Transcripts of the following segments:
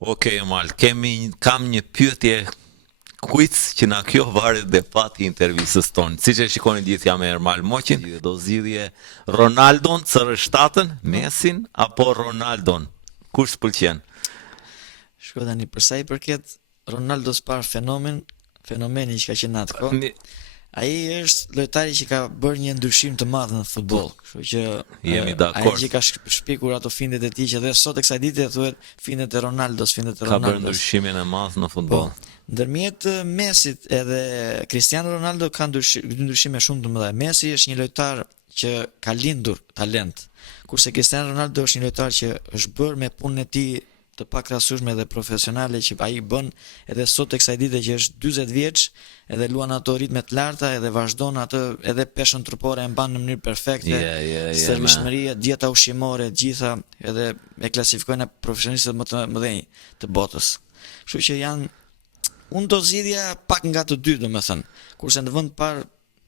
Okej, Mal, kam një pyetje quiz që na kjo varet dhe fati i intervistës tonë. Siç e shikoni gjithë jam me Ermal Moqin, do zgjidhje Ronaldon CR7, Messin apo Ronaldon. Kush pëlqen? Shko tani për sa i përket Ronaldos par fenomeni që ka qenë atë kohë. Ni- Ai është lojtari që ka bërë një ndryshim të madh në futboll. Kështu që Jemi ai dakord. që ka shpikur ato findet e tij që dhe sot e kësaj dite thuhet findet e Ronaldos, findet e Ka bërë Ronaldos. ndryshimin e madh në futboll. Ndërmjet Messit edhe Cristiano Ronaldo ka ndryshime shumë të mëdha. Messi është një lojtar që ka lindur talent, kurse Cristiano Ronaldo është një lojtar që është bërë me punën e tij të pakrahasueshme dhe profesionale që ai bën edhe sot tek kësaj dite që është 40 vjeç, edhe luan ato ritme të larta edhe vazhdon atë edhe peshën trupore e mban në mënyrë perfekte. Servishmëria, dieta ushqimore, gjitha edhe e klasifikojnë profesionistët më të mëdhenj të botës. Kështu që janë unë do zgjidhja pak nga të dy, domethënë. Kurse në vend par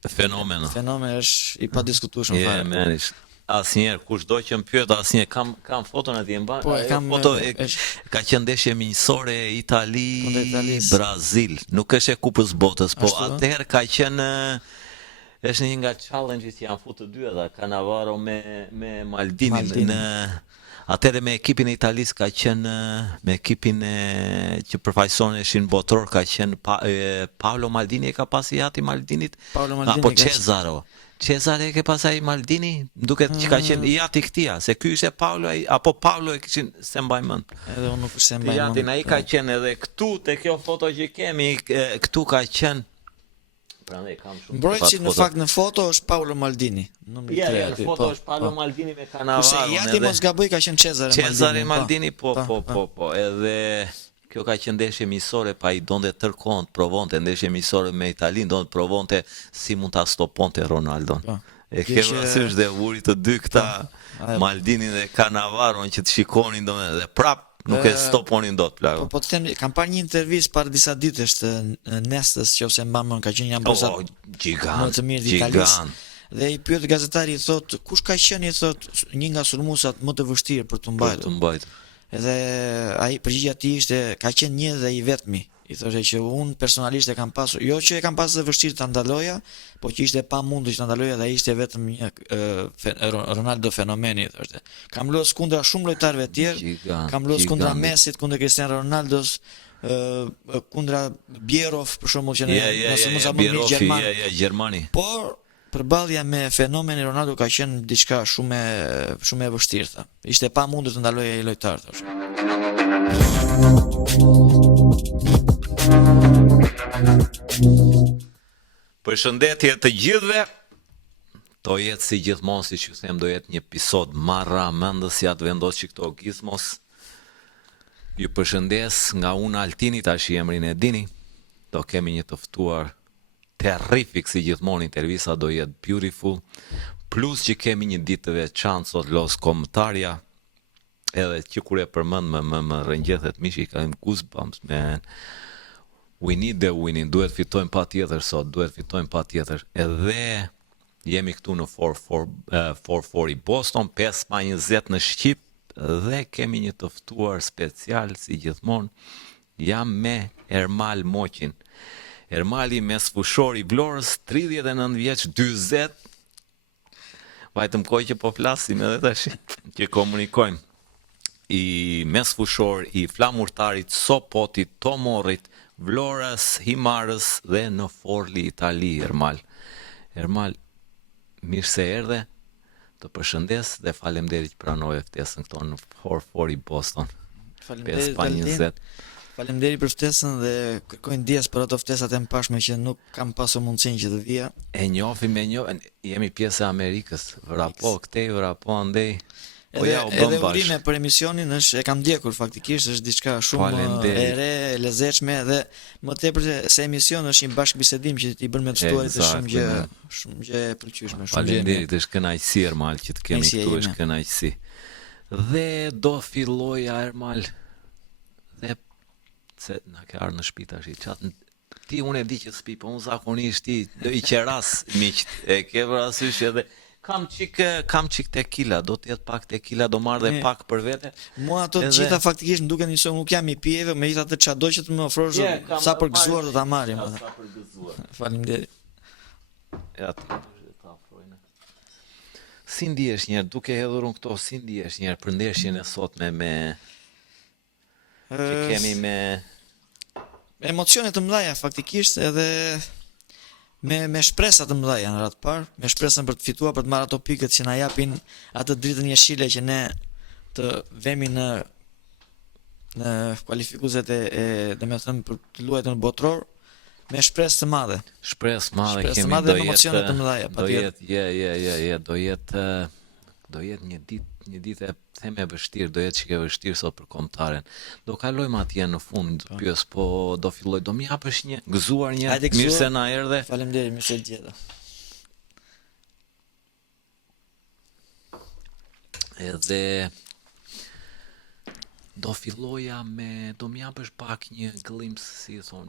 Fenomeno. fenomeni është i padiskutueshëm Je, fare. menish. Asnjëherë kushdo që më pyet asnjëherë kam foton atje mban. Po, e kam, foto është- ka qenë ndeshje miqësore Itali Kundër Italisë. Brazil. Nuk është e Kupës Botës, po Ashtu, atëherë ka qenë është një nga challenges që janë futur dy edhe Cannavaro me Maldini Maldini. atëherë me ekipin e Italisë ka qenë me ekipin që përfaqësoneshin botror ka qenë Paolo Maldini e ka pasi jati Maldinit Paolo Maldini apo ka- Cesaro. Cesare e ke pasaj Maldini, duket që ka qenë jati këtia, se ky ishte Paolo apo Paolo e kishin se mbaj mend. Edhe unë nuk është se mbaj Jatin mend. ai ka qenë edhe këtu te kjo foto që kemi, këtu ka qenë. Prandaj kam shumë. Mbrojtësi në fakt në foto është Paolo Maldini. Numri Ja, 3 ja, aty. në foto është Paolo Maldini me Cannavaro. Kurse jati mos gaboj ka qenë Cesare Maldini. Cesare Maldini, po, po. po, edhe kjo ka qenë ndeshje miqësore, pa i donte tërkohën të provonte ndeshje miqësore me Italinë, donte provonte si mund ta stoponte Ronaldon. Po. E ke Kishte- parasysh dhe uri të dy këta Po. Maldini dhe Cannavaron që të shikonin domethënë dhe prap nuk e stoponin dot plago. Po të them, kam parë një intervistë para disa ditësh të Nestës, nëse mbam mend, ka qenë një ambasador më Gjigant, të mirë të Italisë. gjigant. Dhe i pyet gazetari, i thot, kush ka qenë, i thot, një nga sulmuesat më të vështirë për të Për mbajtur. të mbajtur. Edhe ai përgjigjja e tij ishte ka qenë një dhe i vetmi. I thoshte që unë personalisht e kam pasur, jo që e kam pasur të vështirë ta ndaloja, po që ishte pamundur që ta ndaloja dhe ai ishte vetëm një Ronaldo fenomeni, thoshte. Kam luajtur kundra shumë lojtarëve të tjerë, Gjigant, kam luajtur kundra gjigant. Messit, kundra Cristiano Ronaldos, kundra Bjerov për shembull që nëse mos e mirë Gjerman. Gjermani. Por përballja me fenomenin Ronaldo ka qenë diçka shumë e vështirë, tha. Ishte pamundur të ndaloja ai lojtar, thoshte. Përshëndetje të gjithëve. Do jetë si gjithmonë, siç ju them, do jetë një episod marra mendës si atë vendos që këto gizmos. Ju përshëndes nga unë Altini, tash emrin e dini. Do kemi një të ftuar terrific si gjithmonë, intervista do jetë beautiful. Plus që kemi një ditë të veçantë sot los kombëtarja. Edhe që kur e përmend më rëngjethet mishi, ka goosebumps, man. We need the winning, duhet fitojmë pa tjetër sot, duhet fitojmë pa tjetër. Edhe jemi këtu në 440 Boston, 5:20 në Shqip, dhe kemi një të ftuar special si gjithmonë. Jam me Ermal Moqin. Ermali mesfushor i Vlorës, 39 vjeç, 40. Vajtëm kohë që po flasim edhe tash, që komunikojmë. I mesfushor i flamurtarit, Sopotit, Tomorit, Vlorës, Himarës dhe në Forli, Itali, Ermal. Ermal, mirë se erdhe, të përshëndes dhe faleminderit që pranove ftesën këto në 440 Boston. Faleminderit. Faleminderit për ftesën dhe kërkoj ndjes për ato ftesat e mpashme që nuk kam pasur mundësinë që të vija. E njohim, jemi pjesë e Amerikës, vrapo këtej, vrapo andej. Po ja, Edhe urime për emisionin është e kam ndjekur faktikisht, është diçka shumë e re, e lezetshme dhe më tepër se emision është një bashkëbisedim që ti bën me të ftuarit është shumë gjë e pëlqyeshme, shumë gjë. Faleminderit, është kënaqësi Ermal që të kemi këtu, është kënaqësi. Dhe do filloja Ermal dhe se na ka ardhur në shtëpi tash i çat. Ti unë e di që s'pi, po unë zakonisht ti do i qeras miq. E ke parasysh edhe Kam çik tequila, do të jetë pak tequila, do marr dhe pak për vete. Mua ato të gjitha faktikisht më duken se nuk jam i pijeve, megjithatë çado që të më ofrosh sa për gëzuar do ta marrim. Sa për gëzuar. Faleminderit. Ja ti ta afrojnë. Si ndihesh njerë, duke hedhur unë këto, si ndihesh njerë për ndeshjen e sotme me që kemi me Emocione të mëdha faktikisht edhe me shpresa të mëdha në radhë parë, me shpresën për të fituar, për të marrë ato pikët që na japin atë dritën jeshile që ne të vemi në kualifikuesit domethënë për të luajtur në botror me shpresë të madhe. Shpresë madhe Shpresë kemi, madhe do me emocione të mëdha, jetë, do jetë një ditë e them e vështirë, do jetë çike vështirë sot për kombëtaren. Do kalojmë atje në fund, pyes, po do filloj, do më japësh një gëzuar një, mirë se na erdhe. Faleminderit, mirë se gjeta. Edhe do filloja do më japësh pak një glimps, si thon,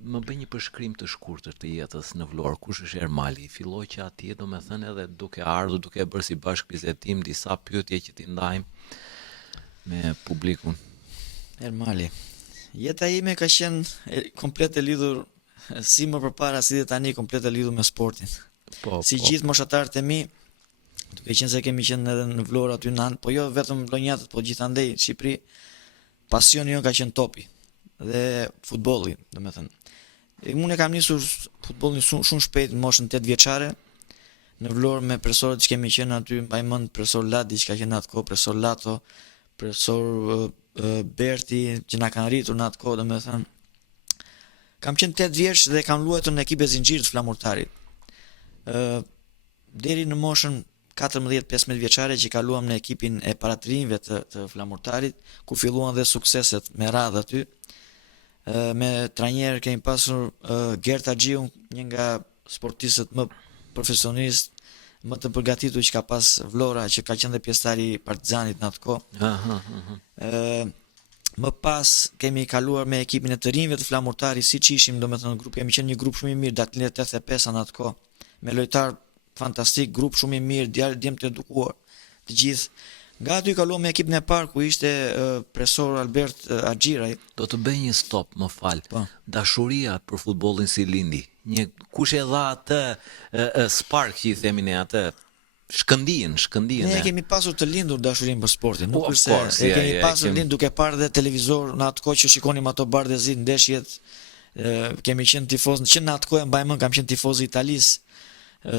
më bëj një përshkrim të shkurtër të jetës në Vlorë. Kush është Ermali? Filloj që atje, domethënë, edhe duke ardhur, duke bërë si bashkëbizetim disa pyetje që t'i ndajmë me publikun. Ermali. Jeta ime ka qenë komplet e lidhur si më përpara si dhe tani komplet e lidhur me sportin. Si gjithë moshatarët e mi, duke qenë se kemi qenë edhe në Vlorë aty në anë, po jo vetëm Lonjatët, po gjithandej në Shqipëri, pasioni jon ka qenë topi dhe futbolli, domethënë. Unë e kam nisur futbollin shumë shpejt në moshën 8 vjeçare. Në Vlorë me profesorët që kemi qenë aty, mbaj mend profesor Ladi që ka qenë atë kohë, profesor Lato, profesor Berti që na kanë rritur në atë kohë, domethënë. Kam qenë 8 vjeç dhe kam luajtur në ekipe zinxhir të flamurtarit. Deri në moshën 14-15 vjeçare që kaluam në ekipin e paratrinjve të flamurtarit, ku filluan dhe sukseset me radhë aty. Me trajner kemi pasur Gert Haxhiu, një nga sportistët më profesionist, më të përgatitur që ka pas Vlora, që ka qenë dhe pjesëtari i Partizanit në atë kohë. Më pas kemi kaluar me ekipin e të rinjve të flamurtarit, siç ishim, domethënë kemi qenë një grup shumë i mirë, Datlina 85 në atë kohë, me lojtar fantastik, grup shumë i mirë, djem të edukuar, të gjithë. Nga aty kaluam me ekipin e parë ku ishte profesor Albert Axhiraj. Do të bëj një stop, më fal. Dashuria për futbollin si lindi. Kush e dha atë spark që i themi ne, atë shkëndijën. Ne kemi pasur të lindur dashurinë për sportin, nuk është se kemi pasur lindur duke parë dhe televizor në atë kohë që shikonim ato bardhëzi, ndeshjet. Kemi qenë tifoz, që në atë kohë mbaj mend kam qenë tifoz i Italisë,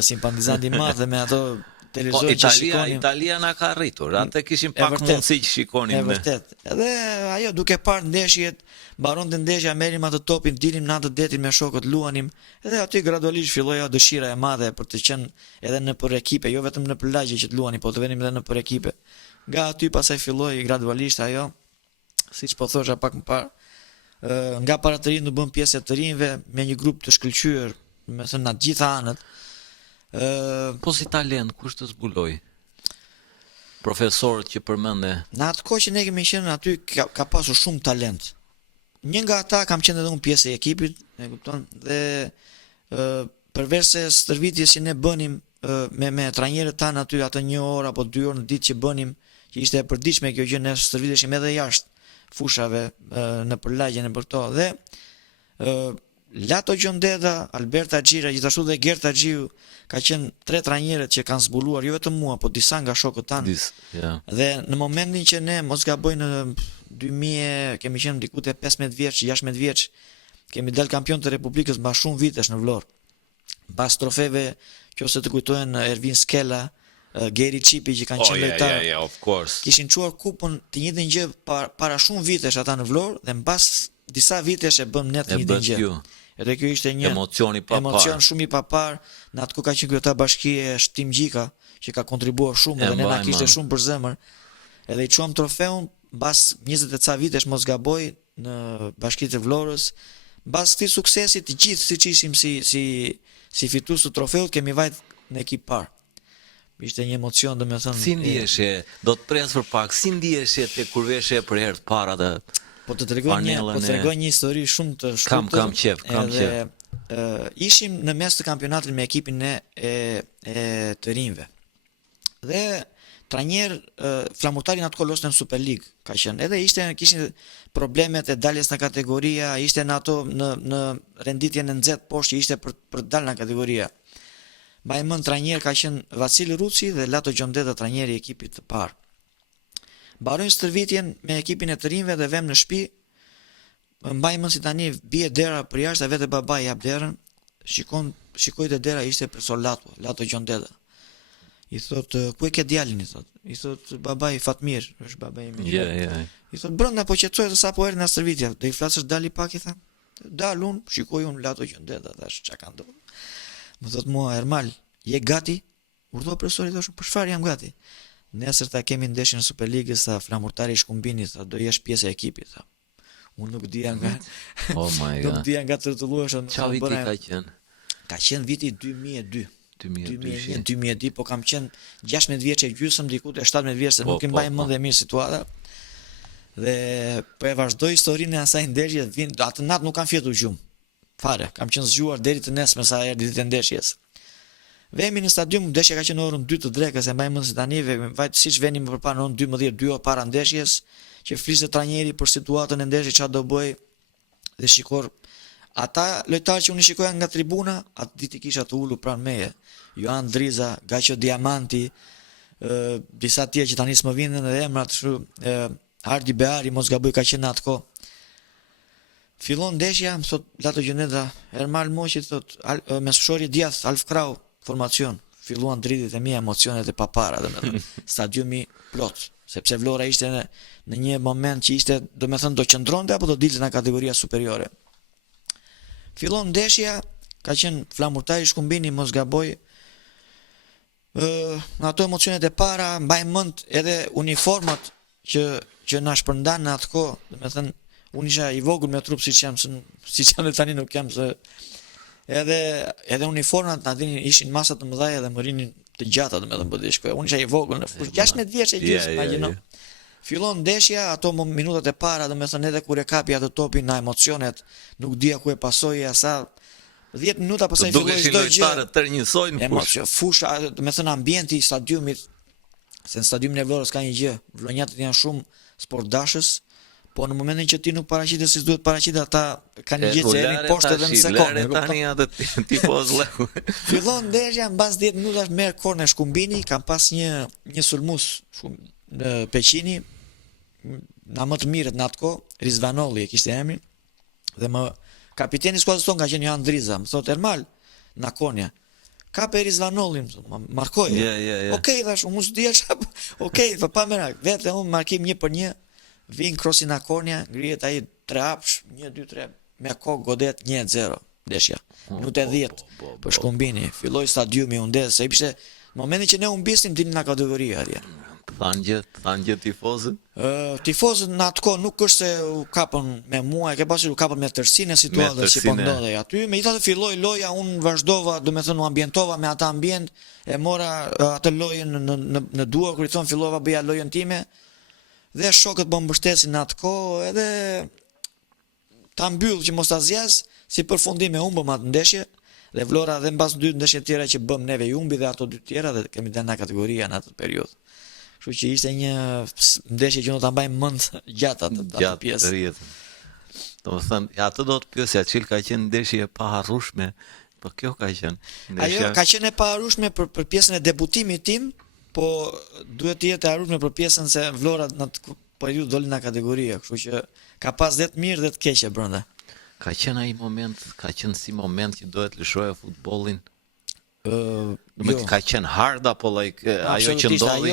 simpatizant i madh dhe me ato televizor që shikonim. Italia na ka arritur, atë kishim pak mundësi që shikonim. E vërtet. Edhe ajo duke parë ndeshjet, mbaronte ndeshja, merrim atë topin, dinim në atë detin me shokët, luanim, edhe aty gradualisht filloi ajo dëshira e madhe për të qenë edhe në për ekipe, jo vetëm në për lagje që të luanim, po të venim edhe në për ekipe. Nga aty pastaj filloi gradualisht ajo, siç po thosha pak më parë, nga para të rinj u bën pjesë të rinjve me një grup të shkëlqyer, me thënë në të gjitha anët. Po si talent, kush të zbuloi? Profesorët që përmende. Në atë kohë që ne kemi qenë aty ka pasur shumë talent. Një nga ata kam qenë edhe unë pjesë e ekipit, e kupton, dhe përveç se stërvitjes që ne bënim me trajnerët tanë aty atë 1 orë apo 2 orë në ditë që bënim, që ishte e përditshme kjo gjë, ne stërviteshim edhe jashtë fushave në përlagje në për to, dhe Lato Gjondeda, Albert Axhiraj, gjithashtu dhe Gert Haxhiu, ka qenë 3 trajnerët që kanë zbuluar jo vetëm mua, po disa nga shokët tanë. Dhe në momentin që ne mos gaboj në 2000, kemi qenë diku te 15 vjeç, 16 vjeç, kemi dalë kampion të Republikës mbas shumë vitesh në Vlorë. Mbas trofeve, qofse të kujtohen Ervin Skela, Geri Çipi që kanë qenë lojtarë. Of course. Kishin çuar kupën të njëjtën gjë para shumë vitesh ata në Vlorë dhe mbas disa vitesh e bëm ne të njëjtën gjë. Edhe kjo ishte një emocion shumë i papar. Në atë ku ka qenë kryeta bashkie Shtim Gjika, që ka kontribuar shumë dhe ne na kishte shumë për zemër. Edhe i çuam trofeun mbas 20 e ca vitesh mos gaboj në Bashkitë e Vlorës. Mbas këtij suksesi të gjithë siç ishim si fitues të trofeut, kemi vajt në ekip parë. Ishte një emocion, domethënë. Si ndiheshe? Do të pres për pak. Si ndiheshe te kur veshe për herë të parë atë? Po të tregoj një histori shumë të shkurtër. Kam qef. Ishim në mes të kampionatit me ekipin e e të rinjve. Dhe trajner Flamurtari në atë kohë losën në Super League ka qenë. Edhe kishin problemet e daljes në kategoria, ishte në ato në renditjen e nxehtë poshtë, ishte për dalë në kategoria. Mbaj mend trajner ka qenë Vasil Ruci dhe Lato Gjondeta, trajneri i ekipit të parë. Mbarojnë stërvitjen me ekipin e të rinjve dhe vem në shtëpi. Mbaj mend si tani bie dera për jashtë, vetë babai jap derën. Shikoi te dera, ishte profesor Lato Gjondeta. I thot, ku e ke djalin, i thot. I thot, babai Fatmir, është babai im. I thot, brenda po qetësoj se sapo erdhi në stërvitje. Do i flasësh dali pak, i tha. Dal unë, shikoj unë Lato Gjondeta, thash çka ka ndodhur. Më thot mua, Ermal, je gati? Urdhë profesori, thash, për çfarë jam gati? Nesër ta kemi ndeshjen në Superligës, sa Flamurtari Shkumbini, tha, do jesh pjesë e ekipit, tha. Unë nuk dija nga Oh my god. nuk dija nga të rrotullueshëm. Çfarë viti ka qenë? Ka qenë viti 2002. 2002. 2002, po kam qenë 16 vjeç e gjysmë, diku te 17 vjeç, se nuk i mbaj mend dhe mirë situata. Dhe po e vazhdoi historinë e asaj ndeshje, atë natë nuk kam fjetur gjumë. Fare, kam qenë zgjuar deri të nesme sa erdhi ditë e ndeshjes. Vemi në stadium, ndeshja ka qenë orën 2 të drekës, e mbaj mend se tani vajt siç veni më përpara në orën 12, 2 orë para ndeshjes, që flisë trajneri për situatën e ndeshjes, çfarë do bëj. Dhe shikor, ata lojtarë që unë shikoja nga tribuna, atë ditë kisha të ulur pranë meje. Joan Driza, Gaço Diamanti, disa tjerë që tani s'më vinden edhe emrat, Ardi Beari, mos gaboj, ka qenë atë kohë. Fillon ndeshja, më thot Lato Gjondeta, Ermal Moqi, thot mesfshori djath, Alf Krau, formacion. Filluan dridhjet e mia, emocionet e papara, domethënë stadiumi plot, sepse Vlora ishte në një moment që ishte, domethënë do qëndronte apo do dilte në kategoria superiore. Fillon ndeshja, ka qenë Flamurtari Shkumbini, mos gaboj. Në ato emocionet e para, mbaj mend edhe uniformat që na shpërndan në atë kohë, domethënë unë isha i vogël me trup siç jam tani, nuk jam, se edhe uniformat na dinin, ishin masa të mëdha dhe më rinin të gjata, domethënë po di shkoj. Unë isha i vogël, në 16 vjeç e gjysmë, imagjino. Fillon ndeshja, ato minutat e para, domethënë edhe kur e kapi atë topin, na emocionet, nuk dija ku e pasoi, sa 10 minuta pastaj filloi çdo gjë. Lojtarët tërnjësojnë fusha, domethënë ambienti i stadiumit, se në stadiumin e Vlorës ka një gjë, vlonjatët janë shumë sportdashës, po në momentin që ti nuk paraqites si duhet paraqitet, ata kanë një gjë që erin poshtë edhe në sekonde. Tani atë tifoz leu. Fillon ndeshja, mbas 10 minutash merr korner Shkumbini, kam pas një sulmues në Peqini, na më të mirët në atë kohë, Rizvanolli e kishte emrin, dhe kapiteni i skuadrës tonë ka qenë Joan Driza, më thotë Ermal, Nakonja, kape Rizvanollin, markoj. Okej, thash, unë s'dia çfarë. Okej, pa merak, vetë unë markim 1-1, vin krosi Nakonja, ngrihet ai 3 hapsh, 1 2 3, me kokë godet 1-0 ndeshja. Minutë 10 për Shkumbini, filloi stadiumi u ndes, se ishte momentin që ne u mbisnim dilin nga kategoria atje. Thanë gjë tifozët? Tifozët në atë kohë nuk është se u kapën me mua, e ke pasur u kapën me tërsinë e situatës që po ndodhej aty. Megjithatë filloi loja, unë vazhdova, domethënë u ambientova me atë ambient, e mora atë lojën në duar, kur i thon fillova bëja lojën time, dhe shokët po mbështesin në atë kohë, edhe ta mbyll që mos ta zgjas, si përfundim e humbëm atë ndeshje, dhe Vlora dhe mbas 2 ndeshje tjera që bëm neve i humbi dhe ato 2 tjera dhe kemi dhënë në kategoria në atë periudhë. Kështu që ishte një ndeshje që do ta mbaj mend gjatë atë pjesë. Domethënë, atë do të pyesja, cil ka qenë ndeshje e paharrueshme, po kjo ka qenë ndeshja. Ajo ka qenë e paharrueshme për pjesën e debutimit tim, po duhet të jetë e harrueshme për pjesën se Vlora në atë periudhë doli në kategoria, kështu që ka pas dhe të mirë dhe të keqe brenda. Ka qenë ai moment, ka qenë si moment që dohet lëshoja futbollin. Ka qenë hard apo ajo që ndodhi?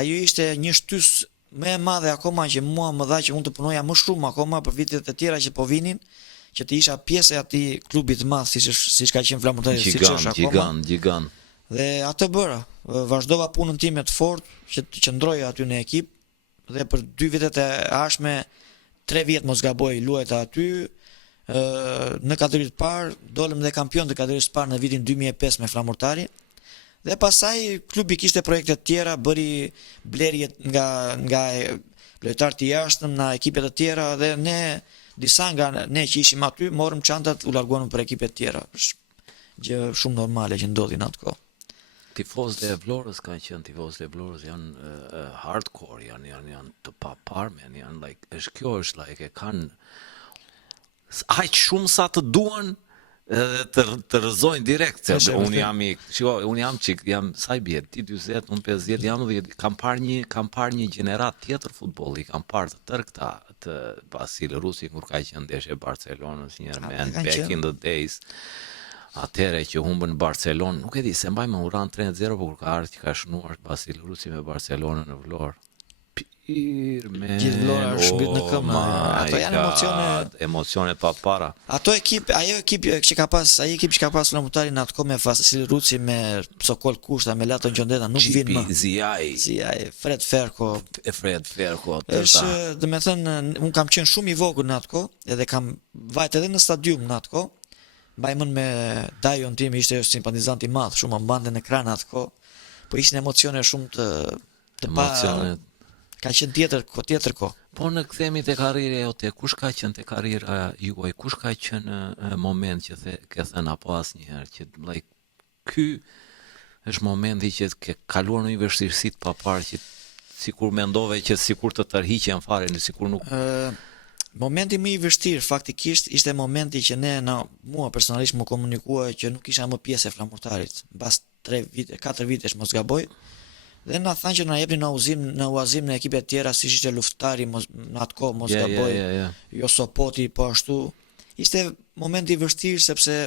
Ajo ishte një shtys më e madhe akoma që mua më dha që unë të punoja më shumë akoma për vitet e tjera që po vinin, që të isha pjesë e atij klubi të madh siç ka qenë Flamurtari, siç është akoma. Gjigant. Dhe atë bëra. Vazhdova punën time të fortë që të qëndroja aty në ekip dhe për 2 vitet e ardhshme, 3 vjet mos gaboj, luajta aty. Në kategorinë e parë, dolëm dhe kampion të kategorisë së parë në vitin 2005 me Flamurtari. Dhe pasaj klubi kishte projekte të tjera, bëri blerje nga lojtarë të jashtëm në ekipet të tjera dhe disa nga ne që ishim aty morëm çantat, u larguam për ekipet të tjera. Gjë shumë normale që ndodhi në atë kohë. tifozët e Vlorës kanë qenë, tifozët e Vlorës janë hardcore, janë të paparmen, janë like, kjo është like, e kanë aq shumë sa të duan edhe të rëzojnë direkt, se unë jam sa i bie, ti 40, unë 50, jam 10, kam parë një gjenerat tjetër futbolli, kam parë të tërë këta të Vasil Rusi kur ka qenë ndeshje Barcelonës njëherë me back in the days. Atëre që humbën Barcelonë, nuk e di se mbaj më uran 3-0, por kur ka ardhur që ka shnuar Vasil Rusi me Barcelonën në Vlorë. Gjithë Vlora është mbyt në këmbë. Ato janë emocione pa para. Ajo ekip që ka pas Flamurtari në atë kohë me Vasil Rusi, me Sokol Kushta, me Lato Gjondeta, nuk vinë më. Ziaj, Fred Ferko. Është, domethënë, unë kam qenë shumë i vogël në atë kohë, edhe kam vajt edhe në stadium në atë kohë. Mbajmën me Dajon tim, ishte simpatizant i madh, shumë mbante në ekran atë kohë, po ishin emocione shumë të pa. Ka qenë tjetër kohë. Po në kthehemi te karriera jote, kush ka qenë te karriera juaj? Kush ka qenë moment që ke thënë apo asnjëherë që like ky është momenti që ke kaluar në një vështirësi të paparë që sikur mendove që sikur të tërhiqen fare, sikur nuk momenti më i vështirë faktikisht ishte momenti që mua personalisht më komunikua që nuk isha më pjesë e Flamurtarit, mbas 4 vitesh mos gaboj. Dhe na thanë që na jepnin në uazim në ekipe të tjera, siç ishte Luftari në atë kohë, mos gaboj, jo Sopoti, po ashtu. Ishte momenti i vështirë sepse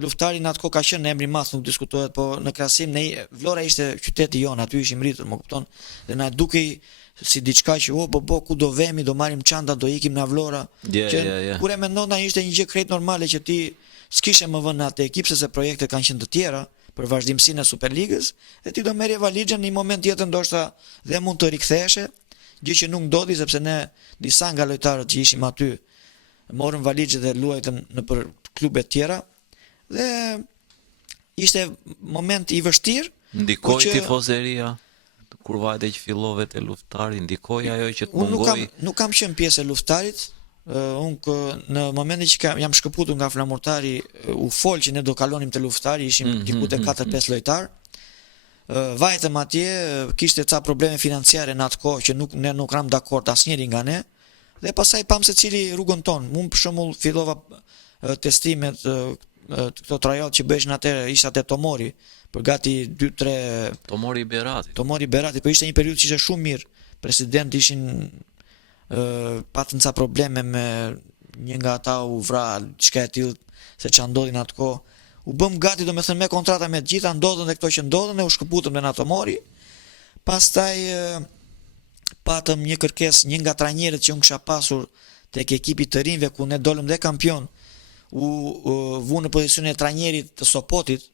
Luftari në atë kohë ka qenë në emri i madh, nuk diskutohet, po në krahasim Vlora ishte qyteti jon, aty ishim rritur, më kupton, dhe na dukej si diçka që ku do vemi, do marrim çanta, do ikim në Vlora. Kur e mendona ishte një gjë krejt normale që ti s'kishe më vënë në atë ekip sepse projektet kanë qenë të tjera për vazhdimsinë e Superligës, dhe ti do merrje valixhen në një moment tjetër ndoshta dhe mund të riktheheshe, gjë që nuk ndodhi sepse ne disa nga lojtarët që ishim aty morën valixhet dhe luajtën nëpër klube të tjera. Dhe ishte moment i vështirë. Ndikoi tifozëria kur vajte që fillove te Luftari, ndikoi ajo që të mungoi? Nuk kam qenë pjesë e Luftarit. Unë në momentin që jam shkëputur nga Flamurtari, u fol që ne do kalonim te Luftari, ishim diku te 4-5 lojtar. Vajtëm atje, kishte ca probleme financiare në atë kohë që ne nuk ram dakord asnjëri nga ne. Dhe pastaj pam se cili rrugën tonë. Unë për shembull fillova testimet këto trajot që bëheshin atëherë, isha te Tomori për gati 2-3 Tomori Berati, po ishte një periudhë që ishte shumë mirë. President ishin patën ca probleme me një nga ata, u vra çka e tillë, se ç'a ndodhi në atë kohë. U bëm gati domethënë me kontrata me të gjitha, ndodhen dhe këto që ndodhen, e u shkëputëm me ato Tomori. Pastaj patëm një kërkesë, një nga trajnerët që unë kisha pasur tek ekipi të rinjve ku ne dolëm dhe kampion, u vu në pozicionin e trajnerit të Sopotit,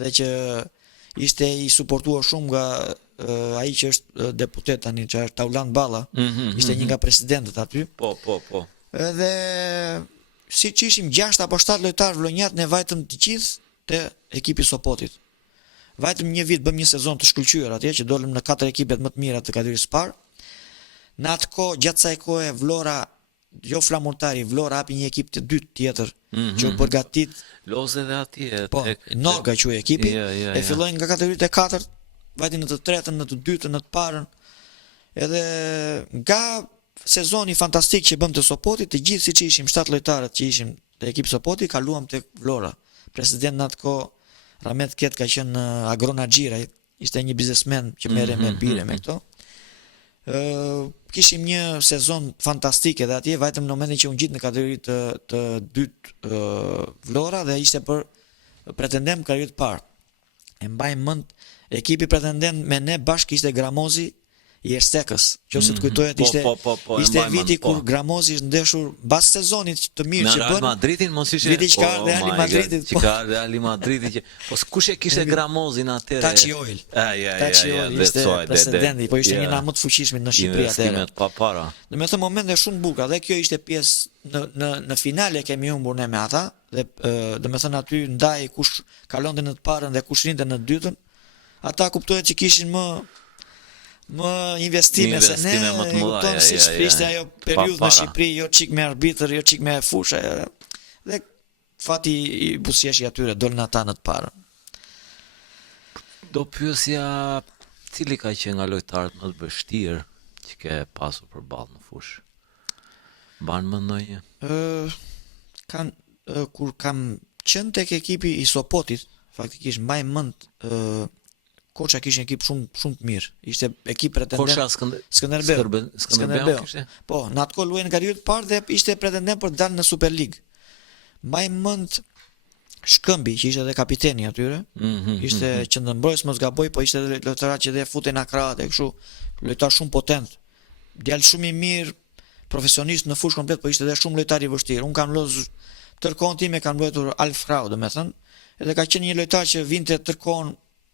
dhe që ishte i suportuar shumë nga ai që është deputet tani, që është Taulan Balla, ishte një nga presidentët aty. Po. Edhe si që ishim 6 apo 7 lojtarë vlonjat, ne vajtëm të gjithë te ekipi Sopotit. Vajtëm një vit, bëm një sezon të shkëlqyer atje, që dolëm në 4 ekipet më të mira të kategorisë parë. Në atë kohë, gjatë kësaj kohe, Vlora, jo Flamurtari, Vlora hapi një ekip të dytë tjetër, që u përgatit Loze dhe atje. Po, Norga quhej ekipi, e fillojnë nga kategoritë e 4, vajtin në të 3-ën, në të 2-ën, në të parën. Edhe nga sezoni fantastik që bëm të Sopotit, të gjithë siç ishim 7 lojtarët që ishim te ekipi Sopoti, kaluam tek Vlora. President në atë kohë Ramet Ket ka qenë Agrona Xhiraj, ishte një biznesmen që merre me bire me këto. Kishim një sezon fantastik edhe atje, vajtëm në momentin që unë gjit në kategori të dytë Vlora, dhe ishte për pretendent kategori të parë. E mbaj mend, ekipi pretendent me ne bashkë ishte Gramozi i Erstekës, që ose të kujtohet, ishte viti kur Gramozi është ndeshur mbas sezonit të mirë që bën. Në Real Madridin mos ishte. Viti që ka Real Madridit. Që ka Real Madridit që po kush e kishte Gramozin atëherë? Taçi Oil. Taçi Oil ishte presidenti, po ishte një nga më të fuqishmit në Shqipëri atëherë. Investimet pa para. Domethënë momente shumë të bukura, dhe kjo ishte pjesë në finale kemi humbur ne me ata, dhe domethënë aty ndaj kush kalonte në të parën dhe kush rinte në të dytën. Ata kuptohet që kishin më investime se ne, më të mëdha, si ishte ajo periudhë në Shqipëri, jo çik me arbitër, jo çik me fushë, dhe fati i buzëqeshit atyre dolën ata në të parën. Do pyesja cili ka qenë nga lojtarët më të vështirë që ke pasur përballë në fushë? Mban më ndonjë? Kur kam qenë tek ekipi i Sopotit, faktikisht mbaj mend Koça kishte një ekip shumë të mirë. Ishte ekip pretendent. Koça Skënderbeu. Skënderbeu kishte? Po, në atë kohë luajnë në kategorinë e parë dhe ishte pretendent për të dalë në Super League. Mbaj mend Shkëmbi, që ishte edhe kapiteni atyre. Ishte qendërmbrojtës mos gaboj, po ishte edhe lojtar që dhe futen në krahët e kështu, lojtar shumë potent. Djalë shumë i mirë, profesionist në fushë komplet, po ishte edhe shumë lojtar i vështirë. Un kam lozë tërkohën time kam luajtur Alf Frau, domethënë, edhe ka qenë një lojtar që vinte tërkohën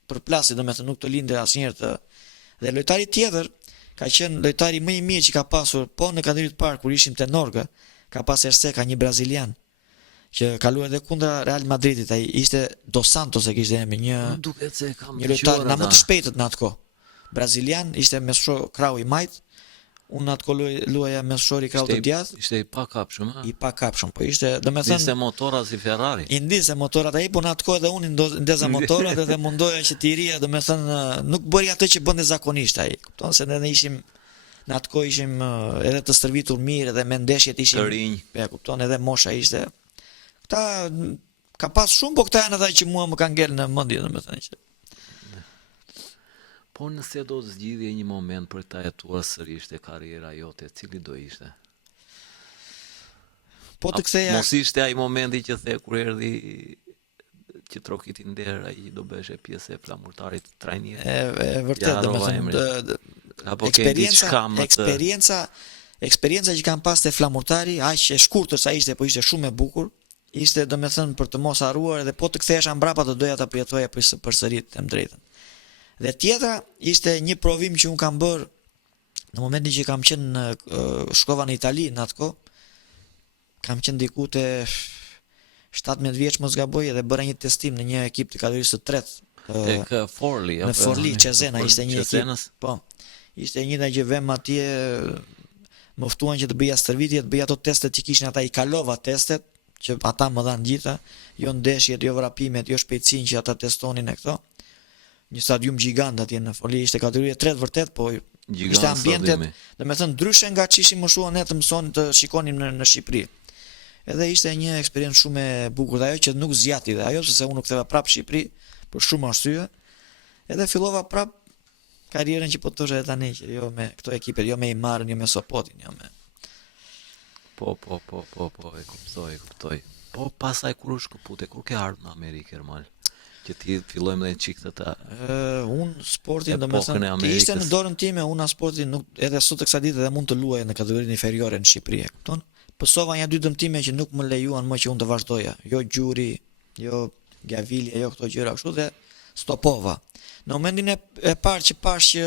për plasje, domethënë nuk të lindte asnjëherë të. Dhe lojtari tjetër ka qenë lojtari më i mirë që ka pasur, po në kategorinë e parë kur ishim te Norga, ka pas Erseca, një brazilian që ka luajtur edhe kundra Real Madridit, ai ishte Dos Santos e kishte emrin, Duket se kam një lojtar nga më të shpejtët në atë kohë. Brazilian, ishte messhor krau i majt. Unë atë kohë luaja messhor i krau të djathtë. Ishte i pakapshëm, I pakapshëm, po ishte, domethënë, ishte motora si Ferrari. I ndiste motorat ai, po në atë kohë edhe unë ndeza motorat dhe mundoja që të rija, domethënë nuk bëri atë që bënte zakonisht ai. Kupton se ne ishim në atë kohë ishim edhe të stërvitur mirë edhe me ndeshjet ishim të rinj. Ja, kupton, edhe mosha ishte. Këta ka pas shumë, po këta janë ata që mua më kanë ngel në mendje, domethënë që. Po nëse do të zgjidhje një moment për ta jetuar sërish te karriera jote, cili do ishte? Po të ktheja. Mos ishte ai momenti që the kur erdhi që trokiti nder, ai do bëheshe pjesë e flamurtarit trajnier. E vërtet, domethënë apo ke diçka më të eksperienca që kam pas te flamurtari, aq e shkurtër sa ishte, po ishte shumë e bukur. Ishte domethënë për të mos harruar dhe po të kthehesha mbrapa do doja ta përjetoja përsëri, them drejtën. Dhe tjetra ishte një provim që un kam bër në momentin që kam qenë shkova në Itali në atë kohë. Kam qenë diku te 17 vjeç mos gaboj dhe bëra një testim në një ekip të kategorisë së tretë. Tek Forli, në Forli, Cesena ishte një ekip. Po. Ishte një nga që vëm atje më ftuan që të bëja stërvitje, të bëja ato testet që kishin ata, i kalova testet që ata më dhanë gjitha, jo ndeshjet, jo vrapimet, jo shpejtësinë që ata testonin e këto. Një stadium gjigant atje në Forli, ishte kategori e tretë vërtet, po ishte ambientet, domethënë ndryshe nga ç'ishim më shua ne të mësonin të shikonim në Shqipëri. Edhe ishte një eksperiencë shumë e bukur, ajo që nuk zgjati dhe ajo sepse unë ktheva prapë në Shqipëri për shumë arsye. Edhe fillova prapë karrierën që po thosh edhe tani, që jo me këto ekipet, jo me Imarën, jo me Sopotin, jo me. Po, e kuptoj. Po pasaj kur u shkëpute, kur ke ardhur në Amerikë, Ermal? Që ti fillojmë dhe në qikë të ta... Unë sportin, domethënë, ti ishte në dorën time, unë sportin nuk, edhe sot e kësa ditë edhe mund të luaj në kategorinë inferiore në Shqipëri, e kupton? Pësova një dy dëmtime që nuk më lejuan më që unë të vazhdoja, jo gjuri, jo gavilje, jo këto gjëra kështu, dhe stopova. Në momentin e parë që pash që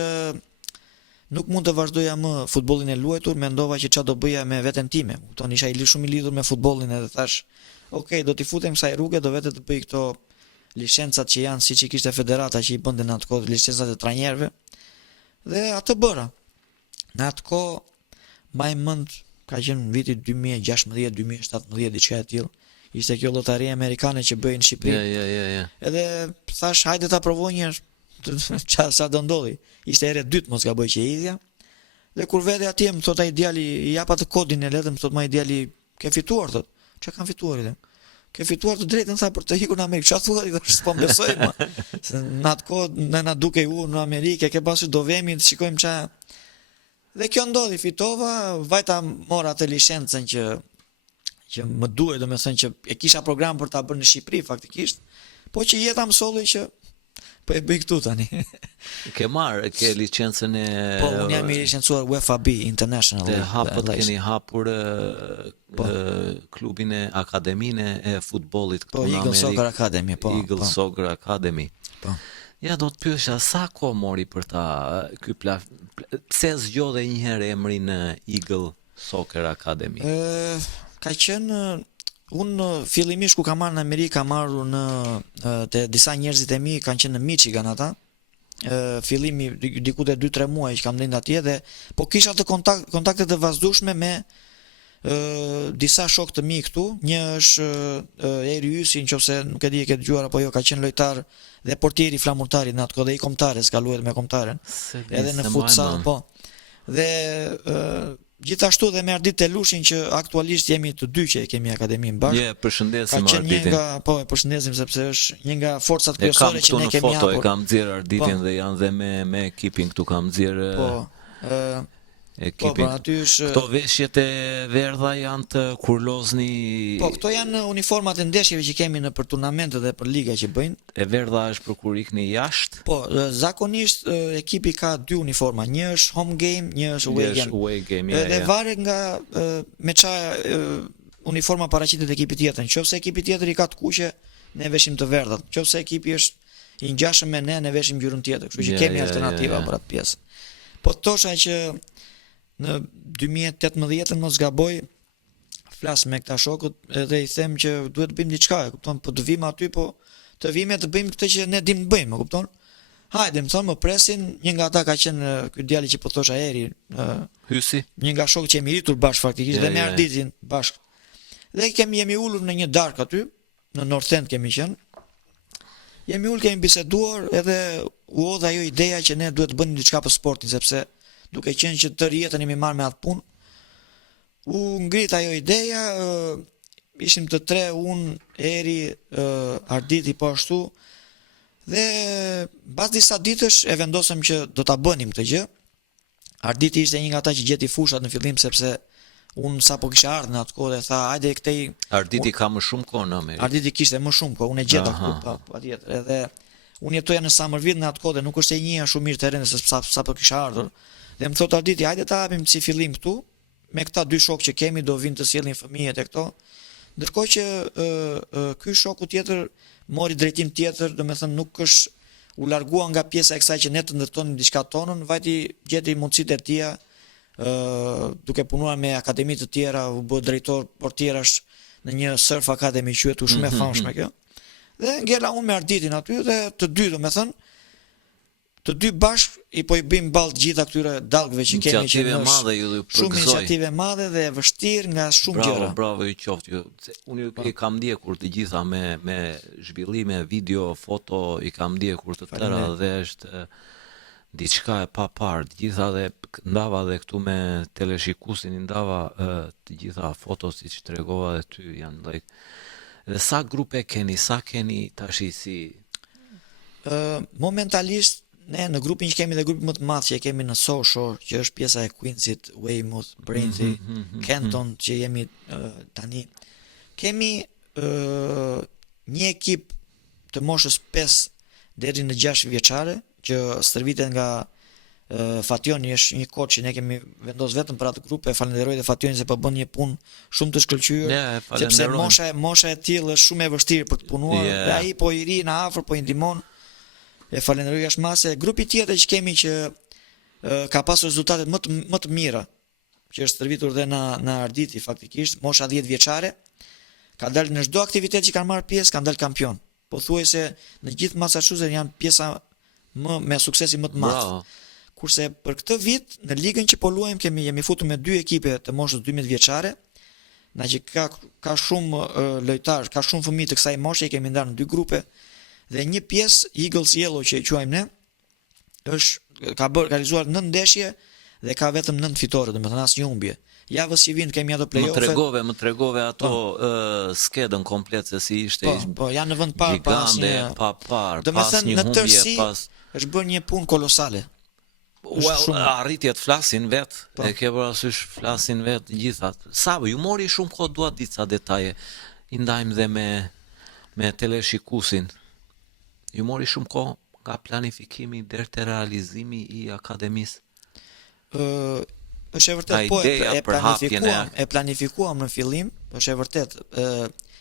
nuk mund të vazhdoja më futbollin e luajtur, mendova që çfarë do bëja me veten time. Kupton, isha shumë i lidhur me futbollin edhe thash, ok, do t'i futem kësaj rruge, do vetë të bëj këto licencat që janë siç i kishte federata që i bënte në atë kohë, licencat e trajnerëve. Dhe atë bëra. Në atë kohë mbaj mend ka qenë viti 2016-2017 diçka e tillë. Ishte kjo lotaria amerikane që bëjnë në Shqipëri. Ja. Edhe thash hajde ta provoj një sa do ndodhi. Ishte ere dytë mos gaboj që idhja. Dhe kur vete atje më thot ai djali, i jap atë kodin e letëm, thot më ai djali, ke fituar thot. Çka kam fituar i them? Ke fituar të drejtën sa për të ikur në Amerikë. Çfarë thua? I thash s'po besoj më. Se në atë kohë na dukej në Amerikë, ke pasur do vemi të shikojmë ç'a. Dhe kjo ndodhi, fitova, vajta mora atë licencën që më duhet, domethënë që e kisha program për ta bërë në Shqipëri faktikisht, po që jeta më solli që po e bëj këtu tani. Ke licencën e... Po, unë jam i licencuar UEFA B International. Keni hapur klubin e akademinë e futbollit këtu në Amerikë. Po, Eagle Soccer Academy, po. Eagle Soccer Academy. Po. Ja, do të pyesha, sa kohë mori për ta pse zgjodhe një herë emrin Eagle Soccer Academy? Ka qenë unë fillimisht ku kam marrë në Amerikë, kam marrur te disa njerëzit e mi, kanë qenë në Michigan ata. Fillimi diku te 2-3 muaj që kam ndënë atje dhe po kisha të kontakte të vazhdueshme me disa shok të mi këtu, një është Eri Ysi, nëse nuk e di e ke dëgjuar apo jo, ka qenë lojtar dhe portieri flamurtari në atë kohë dhe i kombëtares, ka luajtur me kombëtaren. Edhe në futsal, po. Dhe gjithashtu dhe me Ardit Telushin që aktualisht jemi të dy që e kemi akademinë bashkë. Përshëndesim Ka qenë një Arditin. nga, po e përshëndesim sepse është një nga forcat E kam kryesore që këtu ne në kemi foto, e hapur. kam nxjerr Arditin dhe janë dhe me ekipin këtu, kam nxjerr Po, ekipin. aty është. Këto veshjet e verdha janë të kurlozni. Po, këto janë uniformat e ndeshjeve që kemi në për turnamente dhe për liga që bëjnë. E verdha është për kur ikni jashtë. Po, zakonisht ekipi ka dy uniforma, një është home game, një është away game. Away game, Dhe varet nga me çfarë uniforma paraqitet ekipi tjetër. Nëse ekipi tjetër i ka të kuqe, ne veshim të verdhat. Nëse ekipi është i ngjashëm me ne veshim ngjyrën tjetër. Kështu që kemi alternativa për atë pjesë. Po thosha që në 2018 mos gaboj, flas me këta shokët edhe i them që duhet të bëjmë diçka, e kupton? Po të vim aty, po të vim të bëjmë këtë që ne dim të bëjmë, e kupton? Hajde, më thonë, më presin, një nga ata ka qenë ky djali që po thosha Eri, Hysi. një nga shokët që jemi rritur bashkë faktikisht dhe me Arditin bashkë. Dhe jemi ulur në një darkë aty, në North End kemi qenë. Jemi ulur, kemi biseduar edhe u hodha ajo ideja që ne duhet të bënim diçka për sportin, sepse duke qenë që të rjetën jemi marrë me atë punë, u ngrit ajo ideja, ishim të tre, unë, Eri, Arditi po ashtu, dhe pas disa ditësh e vendosëm që do ta bënim këtë gjë. Arditi ishte një nga ata që gjeti fushat në fillim sepse unë sapo kisha ardhur në atë kohë dhe tha, hajde këtej. Arditi ka më shumë kohë në Amerikë. Arditi kishte më shumë kohë, unë e gjeta këtu patjetër. Edhe unë jetoja në Summerville në atë kohë dhe nuk është e njëja shumë mirë terrenin se sapo kisha ardhur. Dhe më thot Arditi, hajde ta hapim si fillim këtu, me këta dy shokë që kemi do vinë të sjellin fëmijët e këto. Ndërkohë që ky shoku tjetër mori drejtim tjetër, domethënë nuk është u largua nga pjesa e kësaj që ne të ndërtonim diçka tonën, vajti gjeti mundësitë e tija, duke punuar me akademi të tjera, u bë drejtor portierash në një surf academy quhet, shumë e famshme kjo. Dhe ngela unë me Arditin aty dhe të dy domethënë të dy bashk i po i bëjmë ballë gjitha këtyre dallgëve që kemi që iniciativë madhe ju përgëzoj. Shumë iniciative madhe dhe e vështirë nga shumë gjëra. Bravo ju qoftë ju. Unë i kam ndjekur të gjitha me zhvillime, video, foto, i kam ndjekur të tëra dhe është diçka e paparë. Të gjitha dhe ndava dhe këtu me teleshikusin i ndava të gjitha foto siç tregova dhe ty janë like. Dhe sa grupe keni, sa keni tash si momentalisht ne në grupin që kemi dhe grupin më të madh që kemi në South Shore, që është pjesa e Queensit, Weymouth, Braintree, Kenton që jemi tani, kemi një ekip të moshës 5 deri në 6 vjeçare që stërvitet nga Fationi, është një koç që ne kemi vendosur vetëm për atë grup. E falenderoj dhe Fationin se po bën një punë shumë të shkëlqyer, sepse mosha e tillë është shumë e vështirë për të punuar, dhe ai po i ri në afër, po i ndihmon. E falenderoj jashtë. Grupi tjetër që kemi që ka pasur rezultate më të mira, që është stërvitur dhe në Arditi faktikisht, mosha 10 vjeçare, ka dalë në çdo aktivitet që kanë marrë pjesë, kanë dalë kampion. Pothuajse në gjithë Massachusetts janë pjesa me suksesi më të madh. Kurse për këtë vit në ligën që po luajmë jemi futur me 2 ekipe të moshës 12 vjeçare, na që ka shumë lojtarë, ka shumë fëmijë të kësaj moshe, i kemi ndarë në 2 grupe. Dhe një pjesë Eagles Yellow që e quajmë ne, ka realizuar 9 ndeshje dhe ka vetëm 9 fitore, domethënë asnjë humbje. Javës që vjen kemi ato play-off. Më tregove ato skedën komplet se si ishte. Po, janë në vend parë pas një domethënë në tërësi është bërë një punë kolosale. Arritjet flasin vet, e ke parasysh flasin vet gjithat. Sa ju mori shumë kohë, dua disa detaje. I ndajmë dhe me teleshikusin. Ju mori shumë kohë nga planifikimi deri te realizimi i akademisë. Është e vërtet, po e planifikuam në fillim, është e vërtet.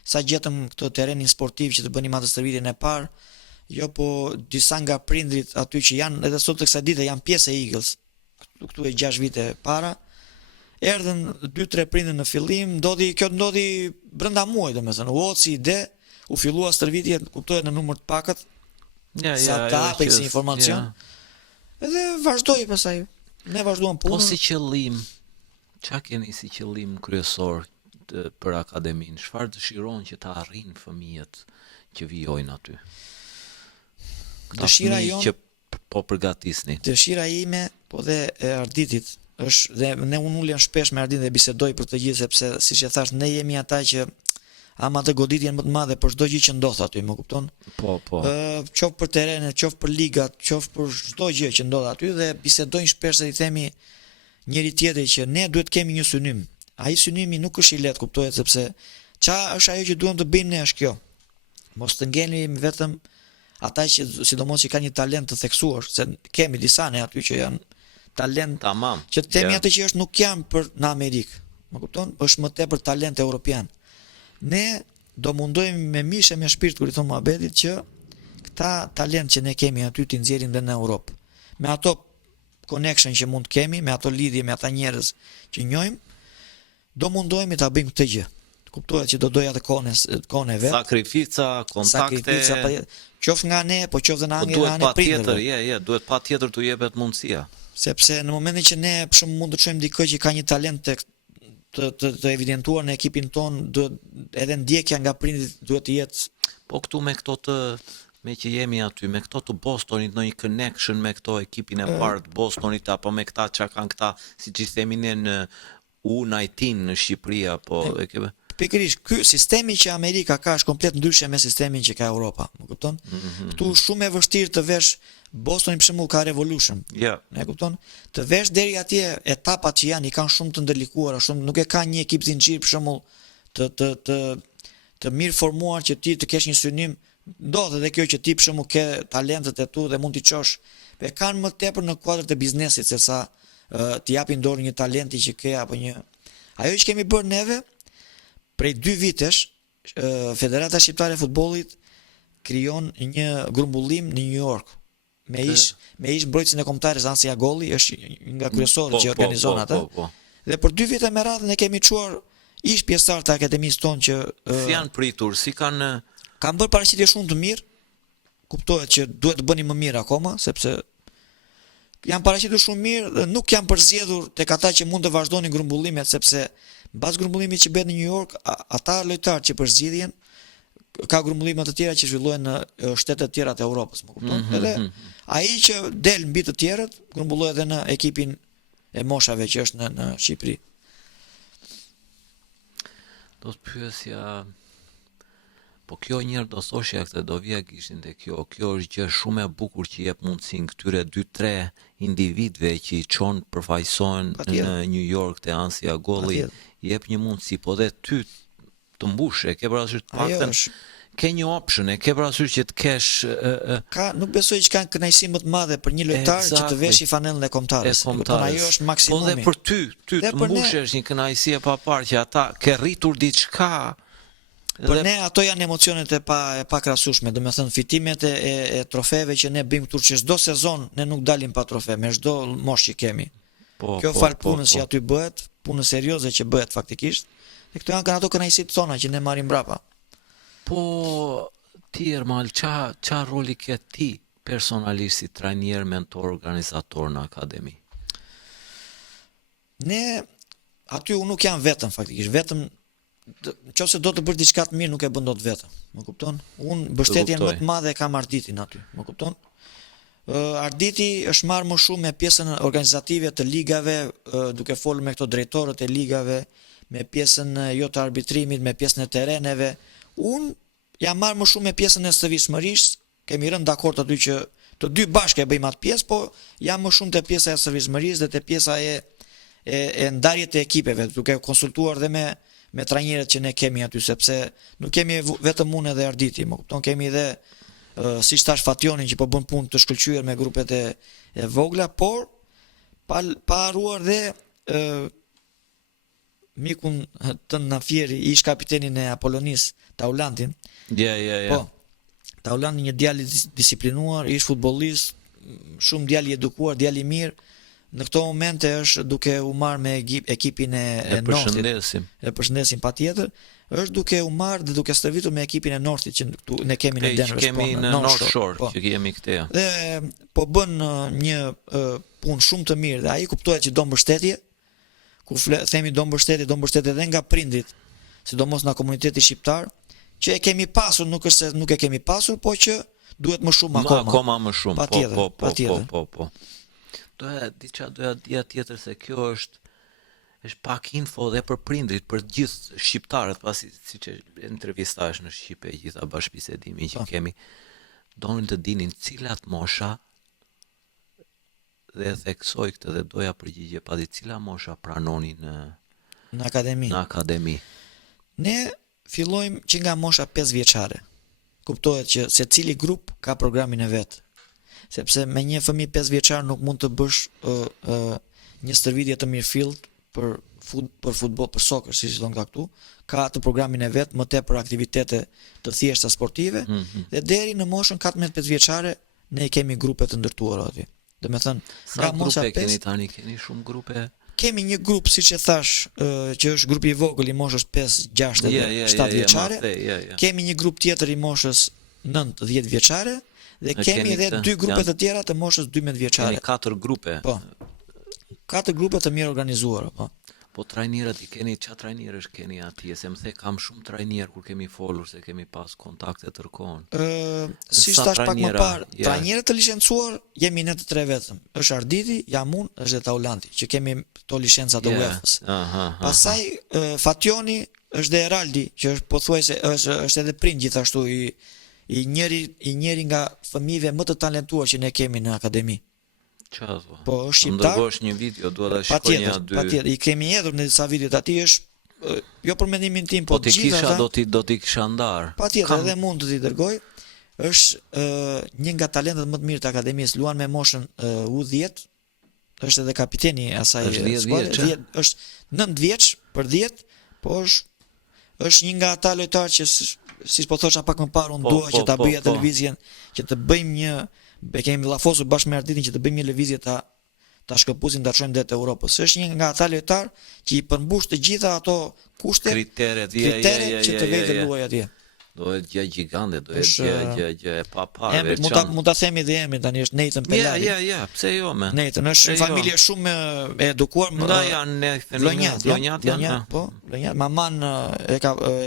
Sa gjetëm këtë terrenin sportiv që të bënim atë stërvitjen e parë, jo, po disa nga prindrit aty që janë edhe sot të kësaj dite janë pjesë e Eagles, këtu e 6 vite para, erdhën 2-3 prindër në fillim, kjo ndodhi brenda muaj, domethënë, u hodhi si ide, u fillua stërvitja, kuptohet në numër të pakët, sa të hapej si informacion, edhe vazhdoi pastaj. Ne vazhduam punën. Po si qëllim, Qa keni si qëllim kryesor për akademin? Çfarë dëshiron që ta arrijnë fëmijët që vijojnë aty? Këta Dëshira fëmijë jon- që po përgatisni. Dëshira ime, po dhe e Arditit, është dhe ne unë ulem shpesh me Ardin dhe bisedoj për të gjithë, sepse siç e thash, ne jemi ata që ama të goditjen më të madhe për çdo gjë që ndodh aty, më kupton? Po. Qoftë për terene, qoftë për ligat, qoftë për çdo gjë që ndodh aty dhe bisedojnë shpesh dhe i themi njëri tjetrit që ne duhet kemi një synim. Ai synimi nuk është i lehtë, kuptohet, sepse ça është ajo që duam të bëjmë ne është kjo. Mos të ngelemi vetëm ata që sidomos që kanë një talent të theksuar, se kemi disa ne aty që janë talent Tamam. që themi Ja. atë që është nuk janë për në Amerikë. Më kupton? Është më tepër talent europian. Ne do mundohemi me mishë e me shpirt, kur i thon Muhabetit, që këta talent që ne kemi aty t'i nxjerrim dhe në Europë. Me ato connection që mund të kemi, me ato lidhje me ata njerëz që njohim, do mundohemi ta bëjmë këtë gjë. Kuptohet që do doja të kohën e vet. Sakrifica, kontakte. Qoftë nga ne, po qoftë nga Po nga duhet ana e prindërve. patjetër, duhet patjetër t'u jepet mundësia. Sepse në momentin që ne për shembull mund të çojmë dikë që ka një talent të evidentuar në ekipin ton, duhet edhe ndjekja nga prindit duhet të jetë. Po këtu me që jemi aty, me këto të Bostonit, në një connection me këto ekipin e parë të Bostonit, apo me këta që kanë këta, si që i themi ne në U19 në Shqipëri, apo e kebe. Pikërisht, ky sistemi që Amerika ka është komplet ndryshe me sistemin që ka Europa, më kupton? Ktu shumë e vështirë të vesh Bostoni për shembull ka Revolution. Ja. E kupton? Të vesh deri atje etapat që janë i kanë shumë të ndërlikuara, shumë nuk e ka një ekip zinxhir për shembull të mirë formuar që ti të kesh një synim. Ndodh edhe kjo që ti për shembull ke talentet e tu dhe mund t'i çosh. E kanë më tepër në kuadër të biznesit se sa t'i japin dorë një talenti që ke apo një. Ajo që kemi bërë neve prej 2 vitesh, Federata Shqiptare e Futbollit krijon një grumbullim në New York. Me ish mbrojtësin e kombëtares Ansi Agolli, është nga kryesorët që organizon ata. Dhe për 2 vite me radhë ne kemi çuar ish pjesëtar të akademisë tonë që si janë pritur, si kanë bërë paraqitje shumë të mirë. Kuptohet që duhet të bëni më mirë akoma, sepse janë paraqitur shumë mirë dhe nuk janë përzgjedhur tek ata që mund të vazhdonin grumbullimet, sepse mbas grumbullimit që bëhet në New York, ata lojtarë që përzgjidhen ka grumbullime të tjera që zhvillohen në shtete të tjera të Europës, më kupton? Edhe ai që del mbi të tjerët, grumbullohet edhe në ekipin e moshave që është në Shqipëri. Do të pyesja, po kjo njërë do thoshja këtë, do vija kishin dhe kjo është gjë shumë e bukur që jep mundësin këtyre 2-3 individve që i qonë përfaqësohen në New York të Ansi Agolli, jep një mundësi, po dhe ty të mbush, e ke parasysh të paktën ke një option, e ke parasysh që të kesh nuk besoj që kanë kënaqësi më të madhe për një lojtar që të veshi fanellën e kombëtares. Ajo është maksimumi. Po dhe për ty të mbushesh një kënaqësi e paparë që ata ke rritur diçka. Për ne ato janë emocionet e pakrahasueshme, domethënë fitimet e trofeve që ne bëjmë këtu, që çdo sezon ne nuk dalim pa trofe, me çdo moshë që kemi. Kjo fal punës që aty bëhet, punë serioze që bëhet faktikisht. Dhe këto janë ato kënaqësitë tona që ne marrim mbrapa. Po ti Ermal, qa roli ke ti personalisht si trajner, mentor, organizator në akademi? Ne aty unë nuk jam vetëm faktikisht, vetëm nëse do të bëj diçka të mirë nuk e bën dot vetëm, më kupton? Unë mbështetjen më të madhe kam Arditin aty, më kupton? Arditi është marrë më shumë me pjesën organizative të ligave, duke folur me këto drejtorët e ligave, me pjesën jo të arbitrimit, me pjesën e tereneve. Unë jam marrë më shumë me pjesën e stëvishmërisë, kemi rënë dakord aty që të dy bashkë e bëjmë atë pjesë, po jam më shumë te pjesa e stëvishmërisë dhe te pjesa e ndarjes të ekipeve, duke konsultuar dhe me trajnerët që ne kemi aty, sepse nuk kemi vetëm unë edhe Arditi, më kupton, kemi edhe siç thash Fationin që po bën punë të shkëlqyer me grupet e vogla, por pa harruar dhe mikun tën Nafieri, ish kapitenin e Apolonis, Taulantin. Ja. Po. Taulanti një djalë i disiplinuar, ish futbollist, shumë djalë i edukuar, djalë i mirë. Në këto momente është duke u marrë me ekipin e Northit. E përshëndesim patjetër. Është duke u marrë dhe duke stërvitur me ekipin e Northit që këtu ne kemi në Denver. Kemi në North Shore, që kemi këte. Dhe po bën një punë shumë të mirë dhe ai kuptohet që do mbështetje, themi do mbështetje edhe nga prindrit, sidomos nga komuniteti shqiptar, që e kemi pasur, nuk është se nuk e kemi pasur, po që duhet më shumë akoma. Akoma më shumë. Patjetër. Po. Doja dia tjetër se kjo është pak info dhe për prindrit, për gjithë shqiptarët, pasi siç e intervistash në Shqipe gjitha bashkëbisedimi që kemi, donin të dinin cilat mosha, dhe theksoj këtë dhe doja përgjigje padi cila mosha pranoni në akademi. Ne fillojmë që nga mosha 5 vjeçare. Kuptohet që secili grup ka programin e vet. Sepse me një fëmijë 5 vjeçar nuk mund të bësh një stërvitje të mirëfillt për futboll, për soccer, siç thon këtu. Ka të programin e vet, më tepër aktivitete të thjeshta sportive, dhe deri në moshën 14 vjeçare ne kemi grupe të ndërtuara aty. Do me thënë, sa grupe keni tani, keni shumë grupe? Kemi një grup, siç e thash, që është grupi i vogël i moshës 5, 6 dhe 7 vjeçare. Kemi një grup tjetër i moshës 9, 10 vjeçare dhe kemi edhe 2 grupe të tjera të moshës 12 vjeçare. Keni 4 grupe. Po. 4 grupe të mirë organizuara, po. Po trajnerët i keni, çfarë trajnerësh keni atje? Se më the kam shumë trajner kur kemi folur se kemi pas kontakte tërkohën. Si thash pak më parë, trajnerët të licencuar jemi ne të 3 vetëm. Është Arditi, jam unë, është dhe Taulanti, që kemi to licenca të UEFA-s. Pastaj Fationi është dhe Eraldi, që është pothuajse është edhe prind gjithashtu i njëri nga fëmijëve më të talentuar që ne kemi në akademi. Po, shqiptar. Ndërkosh një video, dua ta shikoj një aty. Patjetër, i kemi hedhur në disa videot aty, është jo për mendimin tim, po ti kisha do ti kisha ndar. Patjetër, edhe mund të t'i dërgoj. Është një nga talentet më të mirë të akademisë, luan me moshën U10. Është edhe kapiteni i asaj skuadre. Është 9 vjeç për 10, po është një nga ata lojtarë që siç po thosha pak më parë, unë dua që ta bëja televizjen, që të bëjmë kemi vllafosur bashkë me Arditin që të bëjmë një lëvizje ta shkëputim ta çojmë drejt Europës. Është një nga ata lojtar që i përmbush të gjitha ato kushte, kriteret që të vëjë të luajë atje. Dohet gjë gigante, dohet gjë e paparë. Mund ta themi dhe emrin tani, është Nathan Pelari. Ja, pse jo me. Nathan është një familje shumë e edukuar. Janë Vlonjat janë. Po, Vlonjat. Maman e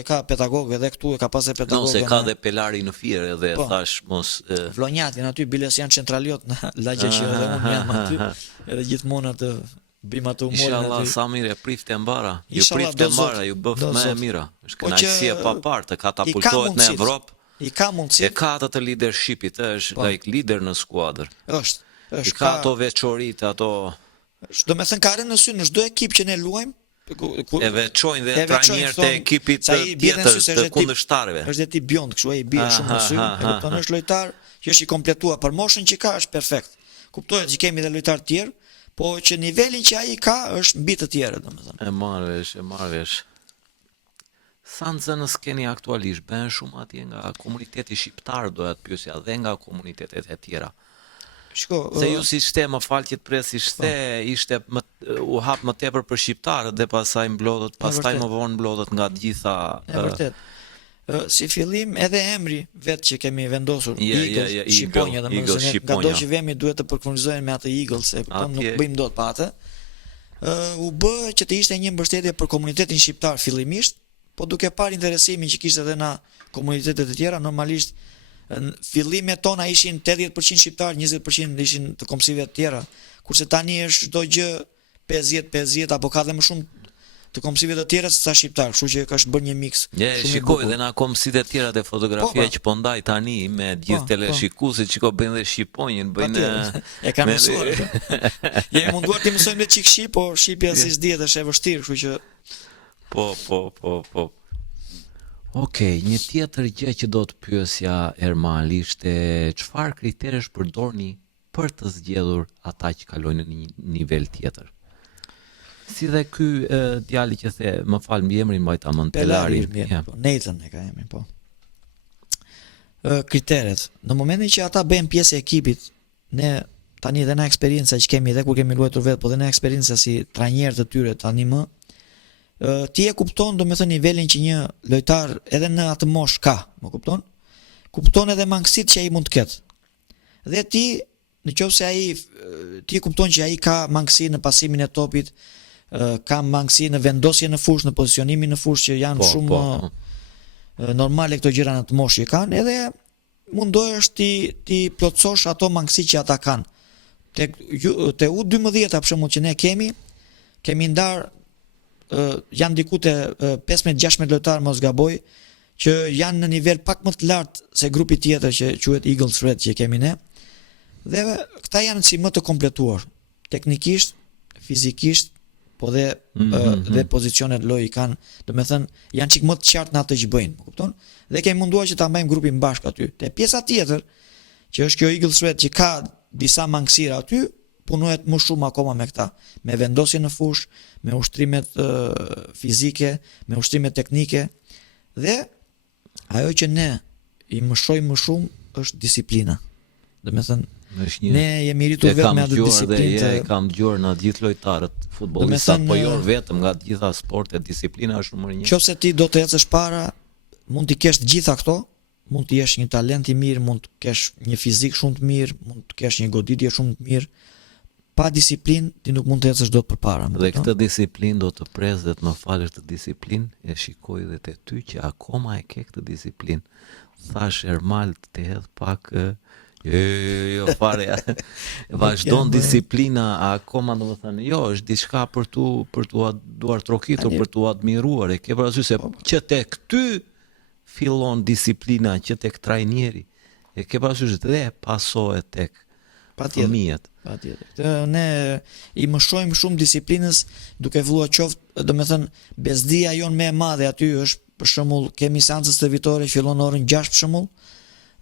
ka pedagogë edhe këtu, e ka pasur pedagogë. Se ka dhe Pelari në Fier edhe thash mos Vlonjat janë aty, biles janë centraliot në lagje që edhe unë jam aty. Edhe gjithmonë atë bim atë humorin aty. Inshallah Samir e prifte mbara. Ju prifte mbara, ju bëf më e mira. Është kënaqësi e papar të katapultohet në Evropë. I ka mundësi. E ka atë të leadershipit, është like lider në skuadër. Është. I ka ato veçoritë, ato. Do me thënë ka rënë në sy në çdo ekip që ne luajmë. E veçojnë dhe trajnerët e ekipit tjetër të kundërshtarëve. Është ti bjond, kështu ai bie shumë në sy. E kupton, është lojtar që është i kompletuar për moshën që ka, është perfekt. Kuptohet që kemi edhe lojtar të tjerë, po që nivelin që ai ka është mbi të tjerët, domethënë. E marrësh. Sa nxënës keni aktualisht, bën shumë atje nga komuniteti shqiptar, doja të pyesja, dhe nga komunitetet e tjera. Shiko, se ju si shte më fal që të pres si shte, ishte u hap më tepër për shqiptarët dhe pastaj mblodhet, pastaj më vonë mblodhet nga të gjitha. Vërtet. Si fillim edhe emri vetë që kemi vendosur, Eagles Shqiponja, domethënë nga do që vemi duhet të përkufizojmë me atë Eagles, se nuk bëjmë dot pa atë. U bë që të ishte një mbështetje për komunitetin shqiptar fillimisht, po duke parë interesimin që kishte edhe na komunitetet e tjera, normalisht fillimet tona ishin 80% shqiptar, 20% ishin të komsive të tjera, kurse tani është çdo gjë 50-50 apo ka dhe më shumë të komsive të tjera se sa shqiptar, kështu që ka bërë një miks. Shikoj dhe na komsive të tjera të fotografia që po ndaj tani me gjithë teleshikuesit që bëjnë dhe shqiponjën, bëjnë e kanë mësuar. Jemi munduar të mësojmë çik shqip, po shqipja si s'dihet është e vështirë, kështu që Po. Okej, një tjetër gjë që do të pyesja Ermal ishte çfarë kriteresh përdorni për të zgjedhur ata që kalojnë në një nivel tjetër. Si dhe ky djali që the, më fal mbi emrin mbajta mend Pelari. Nathan e ka emrin, po. Kriteret. Në momentin që ata bëjnë pjesë e ekipit, ne tani dhe na eksperjenca që kemi dhe kur kemi luajtur vetë, po dhe na eksperjenca si trajner të tyre tani më, ti e kupton, do me thënë, nivelin që një lojtar edhe në atë mosh ka, më kupton? Kupton edhe mangësit që ai mund të ketë. Dhe ti, në qoftë se ai ti kupton që ai ka mangësi në pasimin e topit, ka mangësi në vendosje në fushë, në pozicionimin në fushë që janë shumë normale këto gjëra në të moshë që kanë, edhe mundohesh ti plotësosh ato mangësi që ata kanë. Te U12 për shembull që ne kemi ndar janë diku te 15-16 lojtarë mos gaboj që janë në nivel pak më të lartë se grupi tjetër që quhet Eagles Red që kemi ne. Dhe këta janë si më të kompletuar teknikisht, fizikisht, po dhe pozicionet lojë kanë, domethënë janë çik më të qartë në atë që bëjnë, më kupton? Dhe kemi munduar që ta mbajmë grupin bashkë aty. Te pjesa tjetër, që është kjo Eagles Red që ka disa mangësira aty, punohet më shumë akoma me këta, me vendosje në fushë, me ushtrimet fizike, me ushtrimet teknike, dhe ajo që ne i mëshojmë më shumë është disiplina. Domethënë ne jemi rritur vetëm me atë disiplinë. Dhe kam dëgjuar në gjithë lojtarët futbollistat, po jo vetëm nga të gjitha sportet, disiplina është numër 1. Nëse ti do të ecësh para, mund të kesh të gjitha këto, mund të jesh një talent i mirë, mund të kesh një fizik shumë të mirë, mund të kesh një goditje shumë të mirë. Pa disiplinë ti nuk mund të ecësh dot përpara. Dhe këtë disiplinë do të pres dhe të më falësh të disiplinë, e shikoj dhe te ty që akoma e ke këtë disiplinë. Thash Ermal të hedh pak jo fare. Vazhdon disiplina akoma, domethënë, jo, është diçka për tu duar trokitur, për tu admiruar. E ke parasysh se që tek ty fillon disiplina, që tek trajneri. E ke parasysh dhe pasohet tek fëmijët. Patjetër. Ne i mëshojmë shumë disiplinës duke filluar qoftë, domethënë, bezdia jon më e madhe aty është për shembull kemi seancën stërvitore që fillon orën 6 për shembull,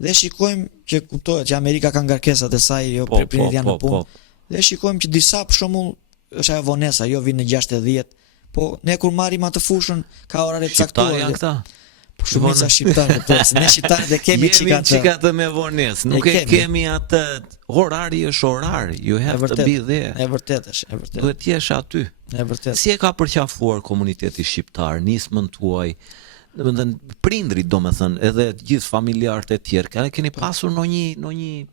dhe shikojmë që kuptohet që Amerika ka ngarkesat e saj, jo prindërit janë në punë. Dhe shikojmë që disa për shembull është ajo vonesa, jo vinë në 6:10, po ne kur marrim atë fushën ka orare të caktuara. Janë këta. Shumica shqiptarë, ne shqiptarët e kemi çika të me vonesë, nuk e kemi atë orari është orar, you have to be there. E vërtet është, e vërtet. Duhet të jesh aty. E vërtet. Si e ka përqafuar komuniteti shqiptar, nismën tuaj, domethënë prindrit, domethënë, edhe të gjithë familjarët e tjerë, keni pasur ndonjë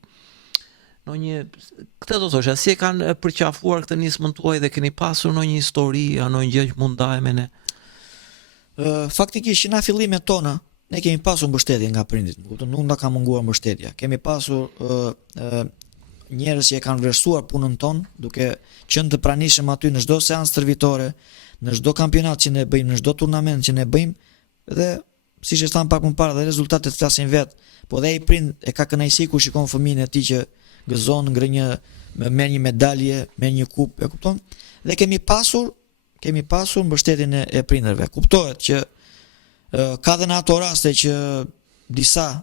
këtë do thosha, si e kanë përqafuar këtë nismën tuaj dhe keni pasur ndonjë histori, ndonjë gjë që mund ndahet me ne? Faktikisht që na fillimet tona ne kemi pasur mbështetje nga prindit, nuk na ka munguar mbështetja. Kemi pasur njerëz që e kanë vlerësuar punën tonë, duke qenë të pranishëm aty në çdo seancë stërvitore, në çdo kampionat që ne bëjmë, në çdo turnament që ne bëjmë, dhe siç e tham pak më parë, dhe rezultatet flasin vetë, po dhe ai prind e ka kënaqësi kur shikon fëmijën e tij që gëzon, merr një medalje, merr një kupë, e kupton? Dhe kemi pasur mbështetjen e prindërve. Kuptohet që ka dhe në ato raste që disa,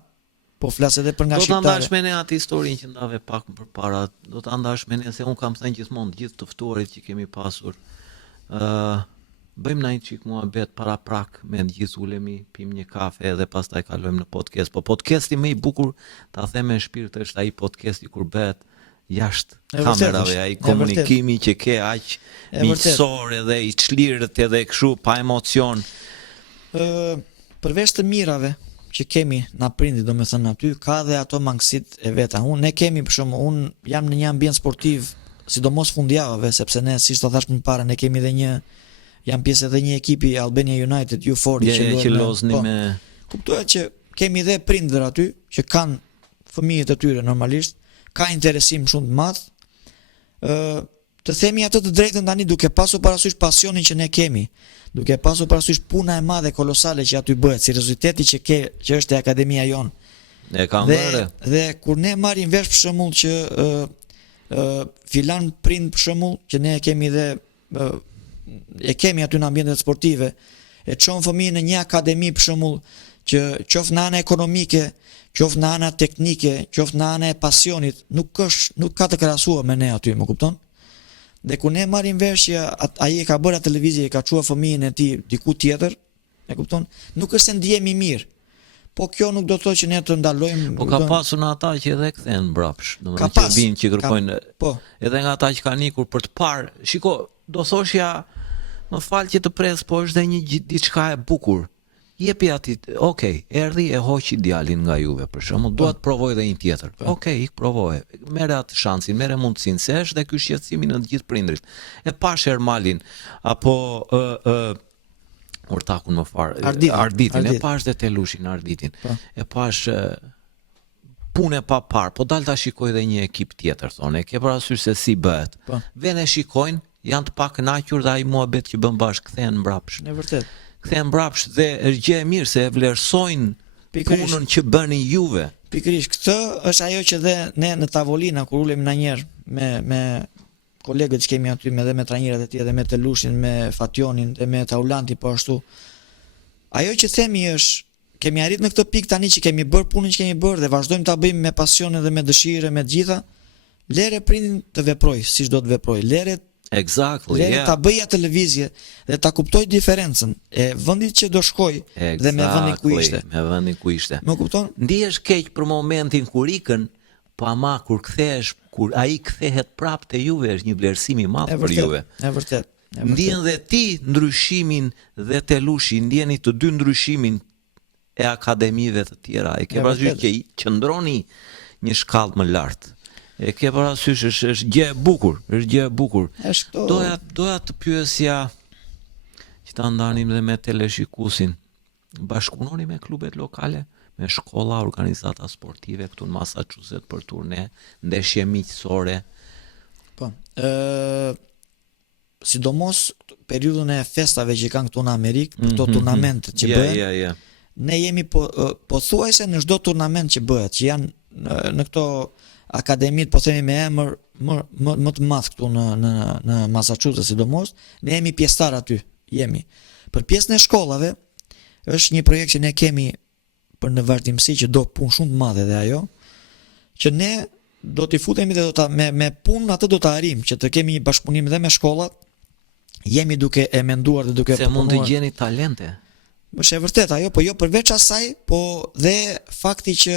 po flas edhe për nga shqiptarë. Do ta ndash me ne atë historinë që ndave pak më përpara. Do ta ndash me ne se un kam thënë gjithmonë gjithë të ftuarit që kemi pasur. Bëjmë na një çik muhabet para prak me të gjithë ulemi, pim një kafe dhe pastaj kalojmë në podcast. Po podcasti më i bukur, ta them me shpirt, është ai podcasti kur bëhet jashtë kamerave, ai komunikimi që ke aq miqësor edhe i çlirët edhe kështu pa emocion. Përveç të mirave që kemi na prindi, domethënë aty ka dhe ato mangësitë e veta. Ne kemi për shembull, un jam në një ambient sportiv, sidomos fundjavave, sepse ne siç ta thash më parë, ne kemi edhe jam pjesë edhe një ekipi Albania United U40 që lozni me. Kuptohet që kemi dhe prindër aty që kanë fëmijët e tyre normalisht, ka interesim shumë të madh. Të themi atë të drejtën tani duke pasur parasysh pasionin që ne kemi, duke pasur parasysh puna e madhe kolosale që aty bëhet, serioziteti që është e akademia jon. Ne kam vëre. Dhe kur ne marrim vesh për shembull që filan prind për shembull që ne kemi dhe e kemi aty në ambientet sportive, e çon fëmijën në një akademi për shembull që qoftë në anë ekonomike, qoftë në anë teknike, qoftë në anë e pasionit, nuk ka të krahasuar me ne aty, më kupton? Dhe kur ne marrim vesh që ai e ka bërë atë lëvizje, e ka çuar fëmijën e tij diku tjetër, e kupton? Nuk është se ndihemi mirë. Po kjo nuk do të thotë që ne të ndalojmë. Po ka pasur në ata që edhe kthehen mbrapsh, domethënë që vinë që kërkojnë. Po. Edhe nga ata që kanë ikur për të parë. Shiko, do thoshja, më fal që të pres, po është dhe një diçka e bukur jepi ati, okej, erdhi e hoqi djalin nga Juve për shembull, dua të provoj edhe një tjetër. Okej, ik provoje. Merre atë shansin, merre mundësinë, se është dhe ky shqetësimi në të gjithë prindrit. E pash Ermalin apo ortakun më far, Arditin. E pash dhe Telushin Arditin. E pash punë pa parë, po dal ta shikoj edhe një ekip tjetër, thonë, e ke parasysh se si bëhet. Vjen e shikojnë, janë të pakënaqur dhe ai muhabet që bën bashkë kthehen mbrapsht. Në vërtet. Kthehen mbrapsht dhe është gjë e mirë se e vlerësojnë punën që bëni Juve. Pikërisht, këtë është ajo që dhe ne në tavolina kur ulemi na njerë me kolegët që kemi aty, dhe me trajnerët e tjerë, dhe me Telushin, me Fationin, dhe me Taulantin po ashtu. Ajo që themi është, kemi arrit në këtë pikë tani që kemi bërë punën që kemi bërë dhe vazhdojmë ta bëjmë me pasion dhe me dëshirë, me të gjitha. Lere prindin të veproj, siç do të veproj. Lere ta bëj atë lëvizje dhe ta kuptoj diferencën e vendit që do shkoj dhe me vendin ku ishte. Me vendin ku ishte. Më kupton? Ndihesh keq për momentin kur ikën, po ama kur kthehesh, kur ai kthehet prapë te Juve, është një vlerësim i madh për Juve. Është vërtet. Ndjen dhe ti ndryshimin dhe Telushi, ndjeni të dy ndryshimin e akademive të tjera. E ke parasysh që qëndroni një shkallë më lartë. E ke parasysh është gjë e bukur, është gjë e bukur. Doja të pyesja që ta ndanim dhe me teleshikusin. Bashkëpunoni me klubet lokale, me shkolla, organizata sportive këtu në Massachusetts për turne, ndeshje miqësore. Po. Sidomos periudhën e festave që kanë këtu në Amerikë, për këto turnamente që bëhen. Ne jemi pothuajse në çdo turnament që bëhet, që janë në këto akademit, po themi me emër më të madh këtu në Massachusetts sidomos, ne jemi pjesëtar aty, jemi. Për pjesën e shkollave është një projekt që ne kemi për në vazhdimsi që do punë shumë të madhe dhe ajo, që ne do t'i futemi dhe me punë atë do të arrim, që të kemi një bashkëpunim dhe me shkollat, jemi duke e menduar dhe duke se mund të gjeni talente. Është e vërtet ajo, po jo përveç asaj, po dhe fakti që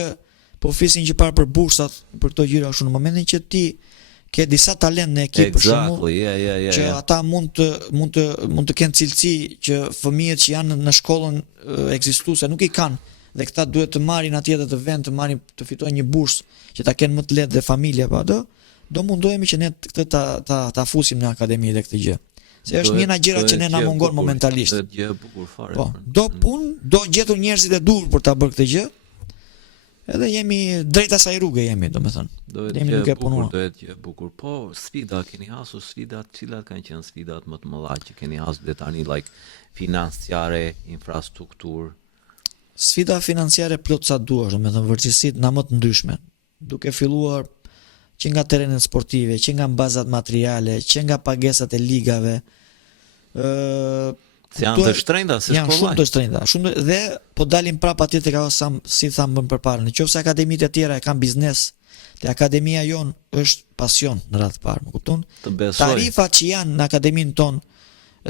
po flisin që parë për bursat, për këto gjëra në momentin që ti ke disa talent në ekip për shembull, që ata mund të kenë cilësi që fëmijët që janë në shkollën ekzistuese nuk i kanë, dhe këta duhet të marrin atje dhe të fitojnë një bursë që ta kenë më të lehtë dhe familja pa do mundohemi që ne këtë ta fusim në akademi dhe këtë gjë. Se është një nga gjërat që ne na mungon momentalisht. Është gjë e bukur fare. Po, do gjetur njerëzit e dur për ta bërë këtë gjë. Edhe jemi drejt asaj rruge domethënë. Jemi duke punuar. Do jetë bukur. Po, sfida keni hasur, sfidat, cilat kanë qenë sfidat më të mëdha që keni hasur deri tani, like financiare, infrastrukturë. Sfida financiare plot sa duash, domethënë vërtetësit na më të ndryshme. Duke filluar që nga terrenet sportive, që nga bazat materiale, që nga pagesat e ligave. Janë të shtrenjta se janë shumë të shtrenjta, dhe po dalim prapë atje tek ajo si thamë më përpara. Nëse akademitë e tjera e kanë biznes, te akademia jon është pasion në radhë të parë, më kupton? Tarifat që janë në akademinë tonë,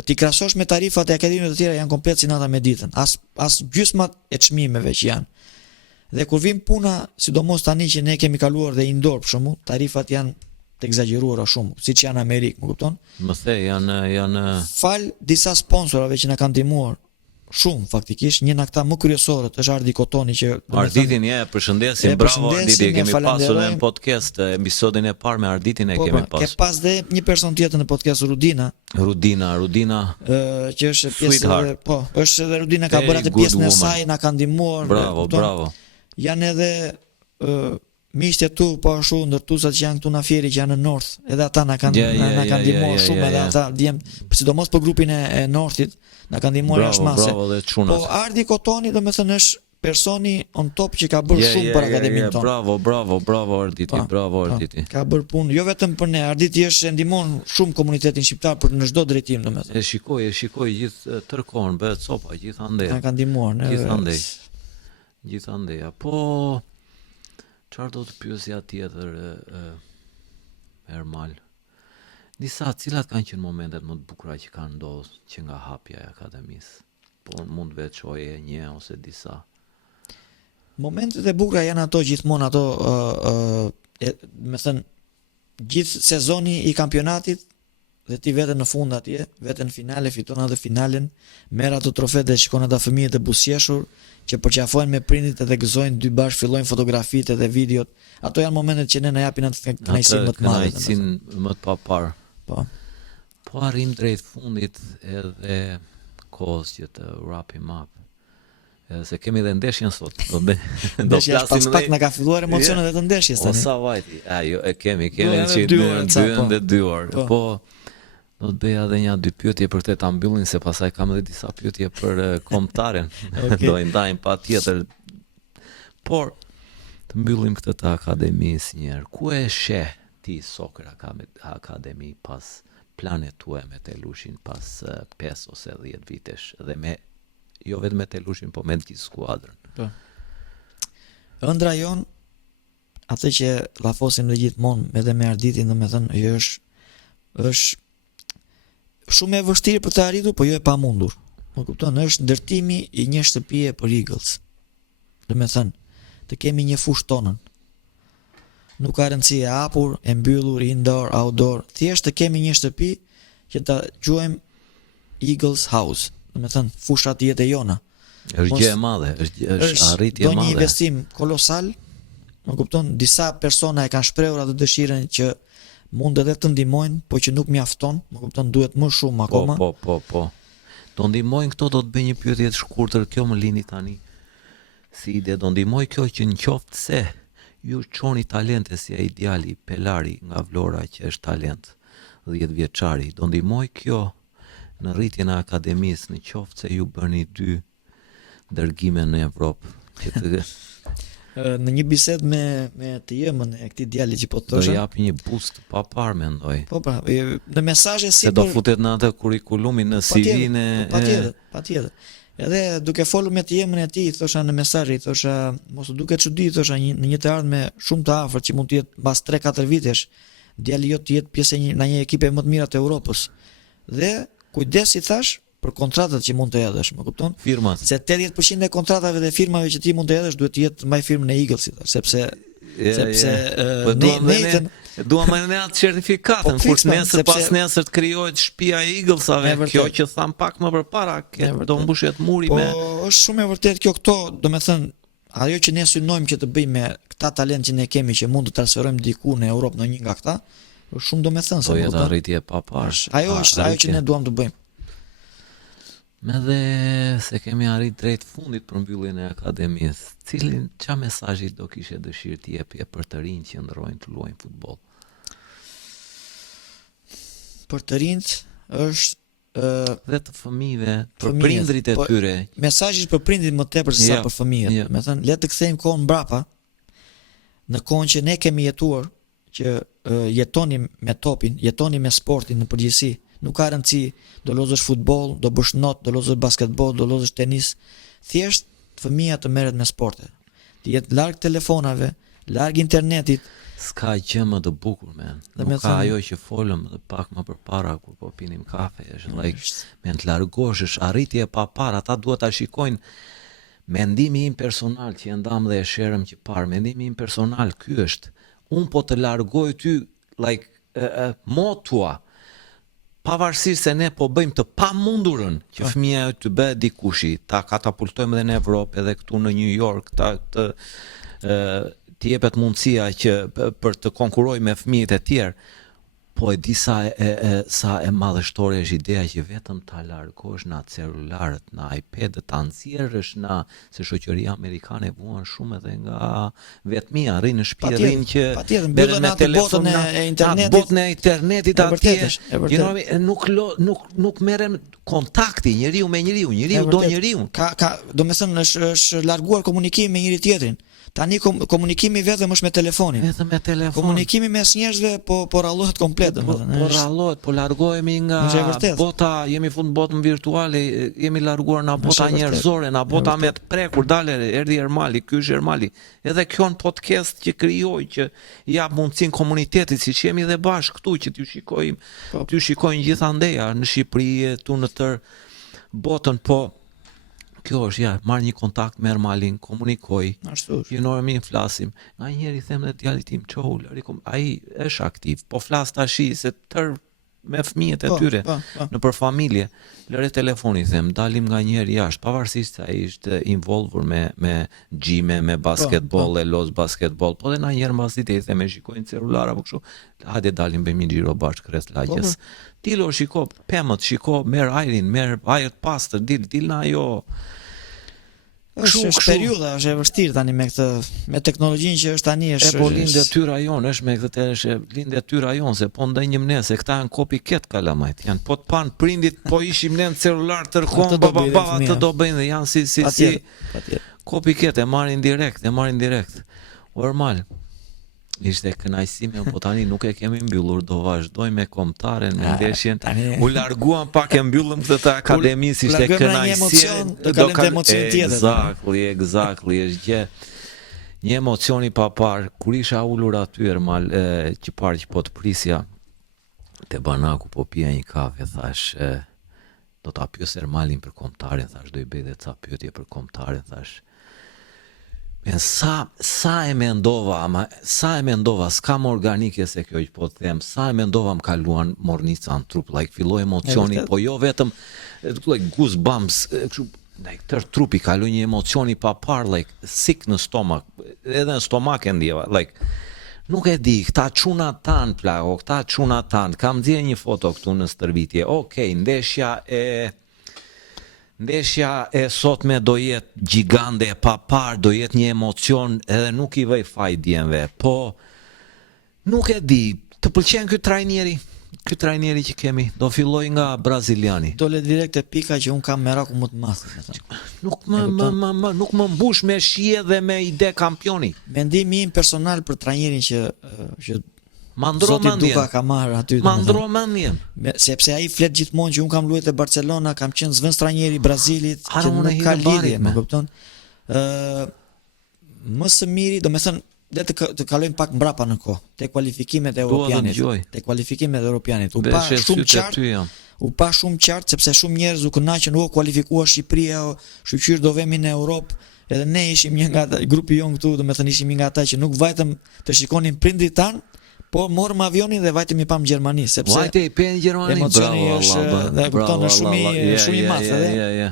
ti krahasosh me tarifat e akademive të tjera janë komplet si nata me ditën. As gjysmat e çmimeve që janë. Dhe kur vim puna, sidomos tani që ne kemi kaluar dhe indoor për shembull, tarifat janë të egzageruara shumë, siç janë në Amerikë, më kupton? Më the, janë fal disa sponsorave që na kanë ndihmuar shumë faktikisht, një nga këta më kryesorët është Ardi Kotoni që Arditin përshëndesim, bravo Arditi, e kemi pasur në podcast, episodin e parë me Arditin e kemi pasur. Ke pas dhe një person tjetër në podcast Rudina, që është pjesë është edhe Rudina ka bërë atë pjesën e saj, na ka ndihmuar. Bravo. Janë edhe miqtë tu po ashtu ndërtuesat që janë këtu në Fieri që janë në North, edhe ata na kanë ndihmuar shumë, edhe ata sidomos për grupin e Northit na kanë ndihmuar jashtë. Po Ardi Kotoni domethënë është personi on top që ka bërë shumë për akademinë tonë. Bravo Arditi. Ka bërë punë jo vetëm për ne, Arditi është e ndihmon shumë komunitetin shqiptar për në çdo drejtim domethënë. E shikoj gjithë tërkohën bëhet copa gjithandej. Na ka ndihmuar Gjithandej. Po çfarë do të pyesja tjetër Ermal? Cilat kanë qenë momentet më të bukura që kanë ndodhur që nga hapja e akademisë? Po mund vetë çoje një ose disa. Momentet e bukura janë ato gjithmonë ato, me thënë, gjithë sezoni i kampionatit dhe ti vete në fund atje, vete në finale, fiton edhe finalen, merr ato trofet dhe shikon ata fëmijët e buzëqeshur që përqafojnë me prindit edhe gëzojnë dy bashkë, fillojnë fotografitë dhe videot. Ato janë momentet që ne na japin atë kënaqësi më të madhe. Kënaqësinë më të papar. Po. Po arrim drejt fundit edhe kohës që të wrap him up. Edhe se kemi dhe ndeshjen sot. Do Ndeshja pas pak na ka filluar emocionet e të ndeshjes O tani. sa vajti. Ajo e kemi Duhen që edhe 2 orë, ca, po. dhe 2 orë. Po. Po do të bëja edhe një 2 pyetje për këtë ta mbyllin se pastaj kam edhe disa pyetje për kombëtaren. Okej. Do i ndajmë patjetër. Por të mbyllim këtë të akademisë një herë. Ku e sheh ti Soccer Academy pas planet tuaj me Telushin pas 5 ose 10 vitesh dhe me jo vetëm me Telushin, po me gjithë skuadrën. Po. Ëndra jon, atë që llafosim dhe gjithmonë edhe me Arditin, domethënë është shumë e vështirë për të arritur, po jo e pamundur. Më kupton, është ndërtimi i një shtëpie për Eagles. Domethënë, të kemi një fushë tonën. Nuk ka rëndësi e hapur, e mbyllur, indoor, outdoor, thjesht të kemi një shtëpi që ta quajmë Eagles House. Domethënë, fusha të jetë e jona. Është gjë e madhe, është arritje e do një madhe. investim kolosal. Më kupton, disa persona e kanë shprehur atë dëshirën që mund edhe të ndihmojnë, po që nuk mjafton, më kupton, duhet më shumë akoma. Po. Do ndihmojnë këto, do të bëj një pyetje të shkurtër, kjo më lini tani. Si ide do ndihmoj kjo që në qoftë se ju çoni talente si ai djali Pelari nga Vlora që është talent 10 vjeçari, do ndihmoj kjo në rritjen e akademisë në qoftë se ju bëni 2 dërgime në Evropë që të Në një bisedë me të jemën e këtij djali që po do thosha. japi një boost pa parë mendoj. Po pra, në mesazhe Se do futet në atë kurrikulumin në CV-n e patjetër. Edhe duke folur me të jemën e tij, thosha në mesazh, i thosha mos u duket çudi, thosha në një të ardhme shumë të afërt që mund të jetë mbas 3-4 vitesh, djali jot të jetë pjesë e një ekipe më të mira të Europës. Dhe kujdes i thash për kontratat që mund të hedhësh, më kupton? firmat. Se 80% e kontratave dhe firmave që ti mund të hedhësh duhet të jetë mbaj firmën e Eagles, sepse Po duam ne atë certifikatën, Po, kur fiks, man, nesër sepse- pas nesër të krijohet shtëpia e Eaglesave, E vërtet. kjo që tham pak më përpara, E vërtet. do mbushet muri Po me është shumë e vërtet kjo këto, domethënë ajo që ne synojmë që të bëjmë me këta talent që ne kemi që mund të transferojmë diku në Europë në një nga këta, është shumë domethënë do më jetë kupton? arritje pa parë. Ajo është ajo që ne duam të bëjmë. Edhe se kemi arrit drejt fundit për mbylljen e akademisë, ç'a mesazhi do kishe dëshirë të jepje për të rinj që ndrojnë të luajnë futboll? Për të rinjt është Dhe të fëmijëve, për Fëmijët, prindrit e po- tyre. mesazhi për prindit më tepër se sa Ja, për fëmijët. ja. Me thënë, le të kthejmë kohën mbrapa, në kohën që ne kemi jetuar, që jetoni me topin, jetoni me sportin në përgjithësi. Nuk ka rëndësi, do lozësh futboll, do bësh not, do lozësh basketbol, do lozësh tenis. Thjesht fëmia të merret me sporte. Të jetë larg telefonave, larg internetit. S'ka gjë më të bukur, man. Dhe Nuk me ka thënë- ajo që folëm dhe pak më përpara kur po pinim kafe, është like me të largosh, është arritje e papar, ata duhet ta shikojnë. Mendimi im personal që e ndam dhe e sherëm që parë, mendimi im personal ky është, un po të largoj ty like motua. Pavarësisht se ne po bëjmë të pamundurën që fëmia jote të bëhet dikushi, ta katapultojmë edhe në Evropë, edhe këtu në New York, të jepet mundësia që për të konkurrojë me fëmijët e tjerë, po e di sa e madhështore është ideja që vetëm ta largosh nga celularët, nga iPad-et, ta nxjerrësh se shoqëria amerikane vuan shumë edhe nga vetmia, rrinë në shtëpi, rrinë që patjetër, mbyllen atë botën e internetit. botën e internetit E vërtet atje. është, e vërtet. Nuk merren kontakti njeriu me njeriu, njeriu E do vërtet. njeriu. Domethënë është larguar komunikimi me njëri tjetrin. Tani komunikimi vetëm është me telefonin. Vetëm me telefon. Komunikimi mes njerëzve po rallohet komplet, domethënë. Po rallohet, po largohemi nga Është e vërtet. bota, jemi fund botën virtuale, jemi larguar nga bota e vërtet. njerëzore, nga bota me të prekur, dale, erdhi Ermali, ky është Ermali. Edhe kjo në podcast që krijoj, që jap mundësinë komunitetit, siç jemi dhe bashkë këtu që t'ju shikojmë, Po. t'ju shikojnë gjithandeja në Shqipëri, tu në tër botën, po kjo është, ja, marr një kontakt me Ermalin, komunikoj. Ashtu është. Mirë flasim. Nga njëri them dhe djalit tim, ai është aktiv, po flas tash se tër me fëmijët e tyre po. në për familje. Lëre telefonin, them, dalim nga njerë jashtë, pavarësisht se ai ishte involvur me gjime, me basketbol, e los basketbol, po dhe na njerë mbas dite i them, e shikojnë celular apo kështu, hajde dalim bëjmë një xhiro bashkë rreth lagjes. Dilo shiko pemët, shiko merr ajrin, merr ajër të pastër, dil na ajo. Është periudha, është e vështirë tani me teknologjinë që është tani është. Po lindja tyra jon është me këtë është lindja tyra jon se po ndaj një mnes se këta janë copycat kalamajt. Janë po të pan prindit po ishim ne në celular tërkohën atë do bëjnë dhe janë si copycat e marrin direkt, Normal. Ishte kënaqësime, po tani nuk e kemi mbyllur, do vazhdojmë me kombëtaren, me ndeshjen. U larguam pak e mbyllëm këtë të akademisë, ishte kënaqësi. Do kalojmë te emocioni tjetër. Exactly, është një emocion i papar. Kur isha ulur aty Ermal, që parë që po të prisja te banaku, po pija një kafe, thash, do ta pyes Ermalin për kombëtaren, thash, do i bëj edhe ca pyetje për kombëtaren, thash. Sa e mendova, s'kam organike se kjo që po të them, sa e mendova më kaluan mornica në trup, filloi emocioni, po jo vetëm goosebumps, tër trupi kaloi një emocioni papar, sick në stomak, edhe në stomak e ndjeva, nuk e di, këta çuna tan plako, kam dhënë një foto këtu në stërvitje, okej, ndeshja e sotme do jetë gjigande, papar, do jetë një emocion, edhe nuk i vej faj djemve, po nuk e di, të pëlqen ky trajneri që kemi, do filloj nga braziliani. Dole direkt e pika që unë kam meraku më të madh. Nuk më mbush me shije dhe me ide kampioni. Mendimi im personal për trajnerin që Zoti Duka ka marrë aty. Mandromendjen. Sepse ai flet gjithmonë që un kam luajtur te Barcelona, kam qenë zëvendës trajneri i Brazilit, që nuk ka lidhje, më kupton? Më së miri, domethënë, le të kalojmë pak mbrapa në kohë, te kualifikimet e Europianit. U pa shumë qartë sepse shumë njerëz u kënaqën, kualifikuar Shqipëria, shqyr do vemi në Europë. Edhe ne ishim një nga grupi jon këtu, domethënë ishim një nga ata që nuk vajtëm të shikonin prindrit tan, po morëm avionin dhe vajtëm i pam Gjermani, sepse vajte i pen Gjermani, emocioni është, dhe kupton, shumë i madh edhe.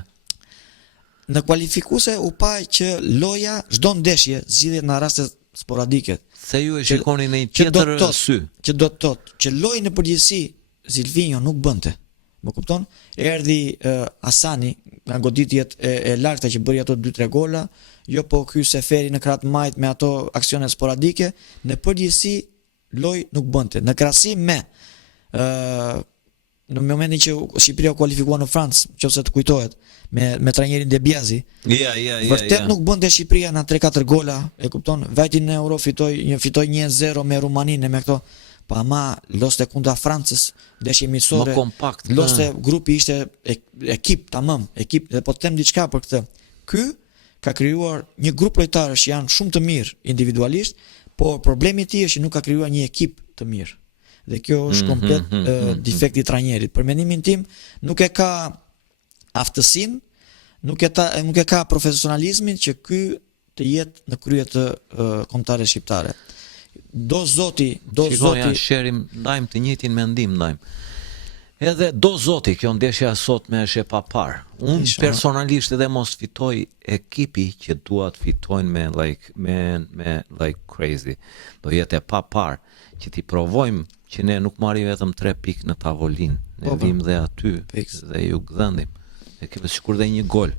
Në kualifikuese u pa që loja çdo ndeshje zgjidhet në raste sporadike. Se ju e shikoni në një tjetër sy. Që do të thotë që lojë në përgjithësi Silvinho nuk bënte. Më kupton? Erdhi Asani nga goditjet e larta që bëri ato 2-3 gola, jo po ky Seferi në krah të majt me ato aksione sporadike, në përgjithësi loj nuk bënte. Në krahasim me në momentin që Shqipëria u kualifikua në Francë, nëse të kujtohet, me trajnerin Debiazi. Vërtet nuk bënte Shqipëria në 3-4 gola, e kupton? Vajti në Euro fitoi 1-0 me Rumaninë me këto. Pa ama loste kundra Francës, ndeshje miqësore. Më kompakt. Loste grupi ishte ekip tamam, dhe po të them diçka për këtë. Ky ka krijuar një grup lojtarësh që janë shumë të mirë individualisht, por problemi i tij është që nuk ka krijuar një ekip të mirë. Dhe kjo është komplet defekti i trajnerit. Për mendimin tim, nuk e ka aftësinë, nuk e ka profesionalizmin që ky të jetë në krye të kombëtarëve shqiptare. Do zoti sherim, ndajmë të njëjtin mendim, ndajmë. Edhe do zoti, kjo ndeshja sot me është e papar. Unë personalisht edhe mos fitoj ekipi që dua të fitojnë me crazy. Do jetë e papar që ti provojmë që ne nuk marrim vetëm 3 pikë në tavolinë. Ne vim dhe aty dhe ju gdhendim. E kemi sikur dhe një gol.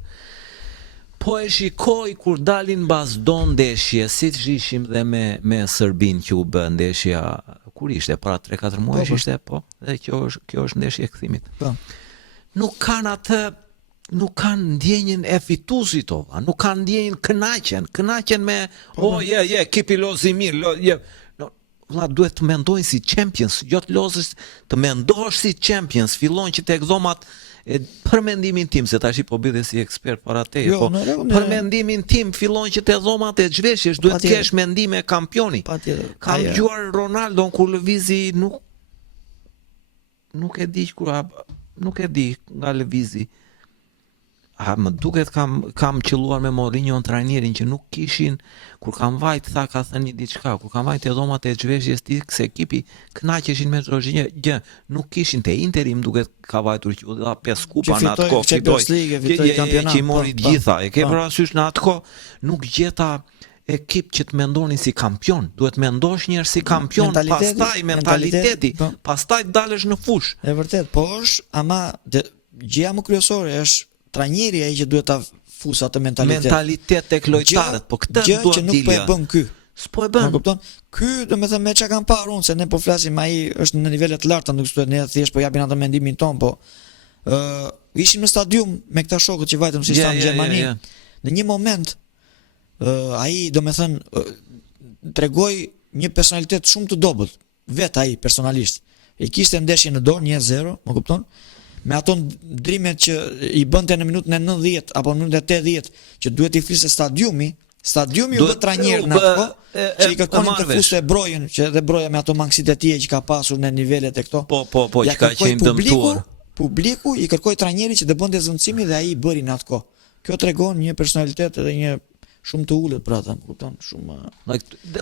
Po e shikoj kur dalin mbas do ndeshje, si të ishim dhe me Serbin që u bë ndeshja, kur ishte, para 3-4 muaj ishte, po, dhe kjo është ndeshje e kthimit. Nuk nuk kanë ndjenjën e fituesit, nuk kanë ndjenjën kënaqen me, ekipi lozi mirë, vlla duhet të mendojnë si champions, jo të lozësh, të mendosh si champions, fillon që tek dhomat. Për mendimin tim, se tash po bëj si ekspert para teje, për mendimin tim fillon që te dhomat e zhveshjes duhet të kesh mendime kampioni. Kam dëgjuar Ronaldo kur lëvizi nuk e di nga lëvizi. më duket kam qelluar me Mourinho trajnerin që nuk kishin kur kam vajt tha ka thënë diçka, kur kam vajt te dhomat e zhveshjes se ekipi kënaqeshin me çdo gjë, nuk kishin te Interi më duket ka vajtur që u dha 5 kupa në atë kohë, fitoi kampionat. Që i mori gjitha, e ke parasysh në atë kohë nuk gjeta ekip që të mendonin si kampion, duhet mendosh njerëz si kampion, pastaj mentaliteti, pastaj dalësh në fushë. E vërtet, po është, ama gjëja më kryesore është trajneri ai që duhet ta fusë atë mentalitet tek lojtarët, po këtë duhet që nuk po e bën ky. S'po e bën. E kupton? Ky, domethënë me çka kam parë unë se ne po flasim ai është në nivele të larta, nuk thuhet ne thjesht po japin atë mendimin ton, po ishim në stadium me këta shokët që vajtëm si stan Gjermani. Në një moment ai domethënë tregoi një personalitet shumë të dobët, vet ai personalisht. E kishte ndeshjen në dorë 1-0, më kupton? Me ato ndrimet që i bënte në minutën e 90 apo në minutën e 80 që duhet i fliste stadiumi u bë trajner në ato që i kërkonin të fuste Brojën, që edhe Broja me ato mangësitë e tij që ka pasur në nivelet e këto. Po, që ka qenë dëmtuar. Publiku i kërkoi trajnerit që të bënte zëvendësimi dhe ai i bëri në atë kohë. Kjo tregon një personalitet edhe një shumë të ulët për ata, kupton, shumë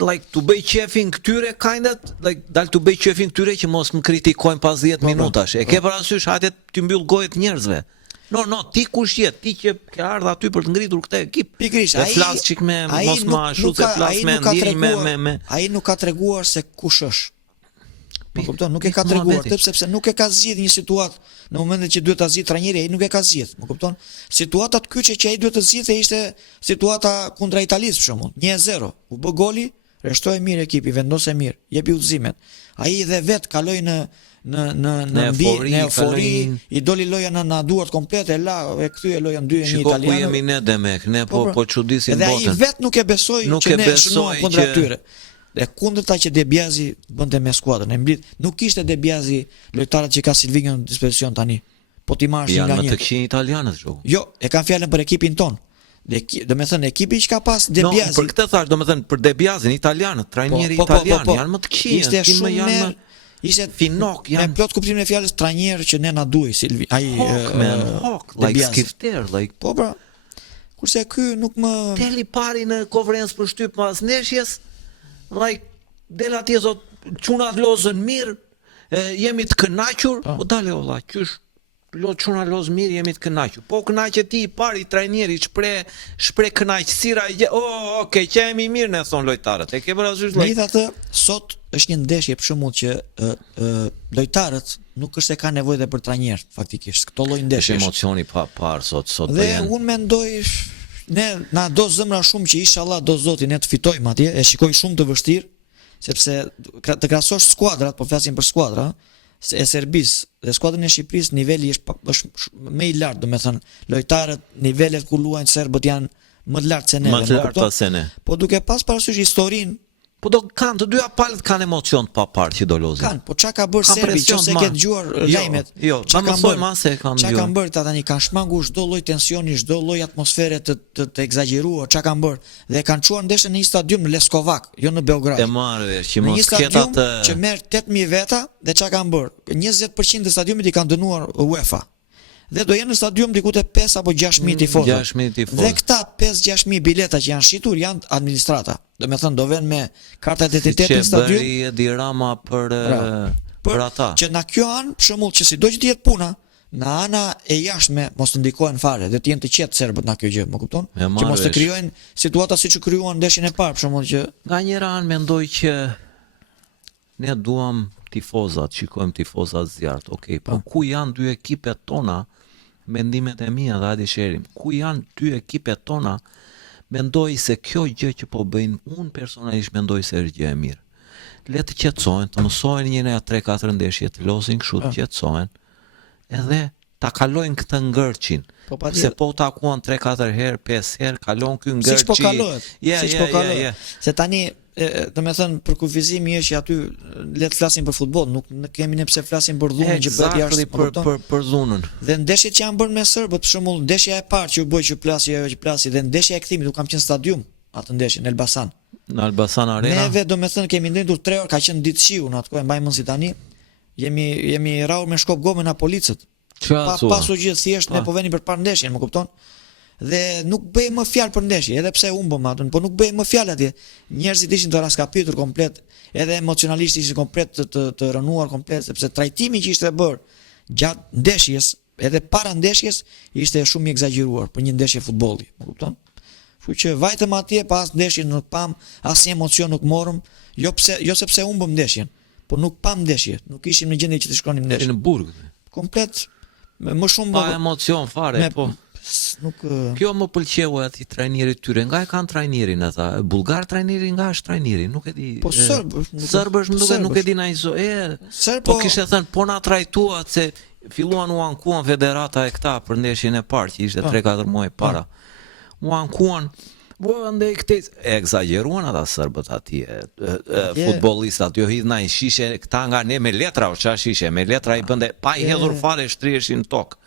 like të bëj qefin këtyre dal të bëj qefin këtyre që mos më kritikojnë pas 10 minutash. E ke parasysh hajde të mbyll gojët njerëzve. No, ti kush je? Ti që ke ardhur aty për të ngritur këtë ekip. Pikërisht, ai flas çik me mos më ashtu se flas me ndjenjë me ai nuk ka treguar se kush është. Po kupton, nuk e ka treguar, sepse nuk e ka zgjidhur një situatë në momentin që duhet ta zgjidhë trajneri, ai nuk e ka zgjidhur, më kupton? Situata të kyçe që ai duhet të zgjidhte ishte situata kundra Italisë për shembull, 1-0. U bë goli, reshtoi mirë ekipi, vendose mirë, jepi udhëzimet. Ai dhe vet kaloi në eufori, i doli loja në duart komplete, e kthye lojën 2-1 italianë. Ku jemi ne Demek, ne po çudisim botën. Dhe ai vet nuk e besoi që ne shnuam kundra tyre. Dhe kundërta që Debiazi bënte me skuadrën, e mblit, nuk kishte Debiazi lojtarët që ka Silvinho në dispozicion tani. Po ti marrësh nga një. Janë më të këqij italianët shoku. Jo, e kanë fjalën për ekipin ton. Domethënë ekipi që ka pas Debiazi. No, për këtë thash, domethënë për Debiazin italianët, trajneri italian janë më të këqij. Ishte shumë ishte finok, janë me plot kuptimin e fjalës trajner që ne na duaj Silvi. Ai like skifter, like. Po pra. Kurse ky nuk më Teli pari në konferencë për shtyp pas ndeshjes. Like, del atje zot, çunat lozën mirë, jemi të kënaqur, po dale olla, qysh çuna loz mirë, jemi të kënaqur. Po kënaqet ti i pari trajneri shpreh kënaqësira, okay, që jemi mirë ne thon lojtarët. E ke parasysh like. Megjithatë, sot është një ndeshje për shembull që lojtarët nuk është se kanë nevojë dhe për trajner, faktikisht. Këto lloj ndeshjesh. Është emocioni pa parë sot. Dhe unë mendoj ne na do zëmra shumë që inshallah do zoti ne të fitojmë atje, e shikoj shumë të vështirë, sepse të krahasosh skuadrat, po flasim për skuadra, e Serbisë dhe skuadrën e Shqipërisë niveli është më i lartë, domethënë lojtarët, nivelet ku luajnë serbët janë më të lartë se ne. Më të lartë se ne. Po duke pas parasysh historinë, po do kanë të dyja palët kanë emocion pa parë që do lozin. Kanë, po çka ka bërë Serbi, nëse ke dëgjuar lajmet? Jo, çka kanë bërë ata tani, kanë shmangur çdo lloj tensioni, çdo lloj atmosfere të egzageruar, çka kanë bërë dhe kanë çuar ndeshjen në një stadium në Leskovac, jo në Beograd. E marrë që mos ketë atë që merr 8000 veta dhe çka kanë bërë? 20% të stadiumit i kanë dënuar UEFA. Dhe do jenë në stadium diku te 5 apo 6.000 tifozë. Dhe këta 5-6.000 bileta që janë shitur janë administrata. Domethënë do vënë me kartat e identitetit në stadium. Që bëri Edi Rama për ata. Që na kjo anë, për shembull, që sido që të jetë puna, në ana e jashtme mos të ndikohen fare dhe të jenë të qetë serbët na kjo gjë, më kupton? Që mos të krijojnë situata siç u krijuan ndeshjen e parë, për shembull që nga njëra anë mendoj që ne duam tifozat, shikojmë tifozat zjarrt. Okej, po ku janë dy ekipet tona? Mendimet e mia dhe hajde sherim. Ku janë dy ekipet tona? Mendoj se kjo gjë që po bëjnë, unë personalisht mendoj se është gjë e mirë. Le të qetësohen, të mësojnë një nga 3-4 ndeshje, të losin kështu, të qetësohen, edhe ta kalojnë këtë ngërçin. Se po takuan 3-4 herë, 5 herë, kalon ky ngërçi. Siç po kalohet. Se tani domethënë për kufizimi është që aty le të flasim për futboll, nuk kemi ne pse flasim për dhunën që bëhet jashtë për dhunën. Dhe ndeshjet që janë bërë me serbët, për shembull, ndeshja e parë që u bë që plasi dhe ndeshja e kthimit, u kam qenë në stadium atë ndeshje në Elbasan. Në Elbasan Arena. Neve domethënë kemi ndendur 3 orë, ka qenë ditë shiu në atë kohë, mbaj mend si tani. Jemi rrahur me shkop gomë na policët. Pasu gjithë thjesht ne po veni për parë ndeshjen, më kupton? Dhe nuk bëj më fjalë për ndeshje, edhe pse humbëm atë, po nuk bëj më fjalë atje. Njerëzit ishin të raskapitur komplet, edhe emocionalisht ishin komplet të rënuar komplet, sepse trajtimi që ishte bërë gjatë ndeshjes, edhe para ndeshjes, ishte shumë i egzageruar për një ndeshje futbolli, më kupton? Kështu që vajtëm atje, pas ndeshjen nuk pam, asnjë emocion nuk morëm, jo sepse humbëm ndeshjen, po nuk pam ndeshje, nuk ishim në gjendje që të shkonim ndeshje. Në burg. Komplet më shumë Pa emocion fare, po. Nuk Kjo më pëlqeu aty trajnerit tyre. Nga e kanë trajnerin ata? Bullgar trajneri, nga është trajneri? Nuk e di. Po Serbësh nuk e di na izo. Po kishte thënë po na trajtuat se filluan u ankuan federata e këta për ndeshjen e parë që ishte 3-4 muaj para. U ankuan andaj këtej egzageruan ata serbët atje. Futbollistat jo hidhna i shishe këta nga ne me letra, o çfarë shishe, me letra i bënde pa i hedhur fare shtriheshin tokë.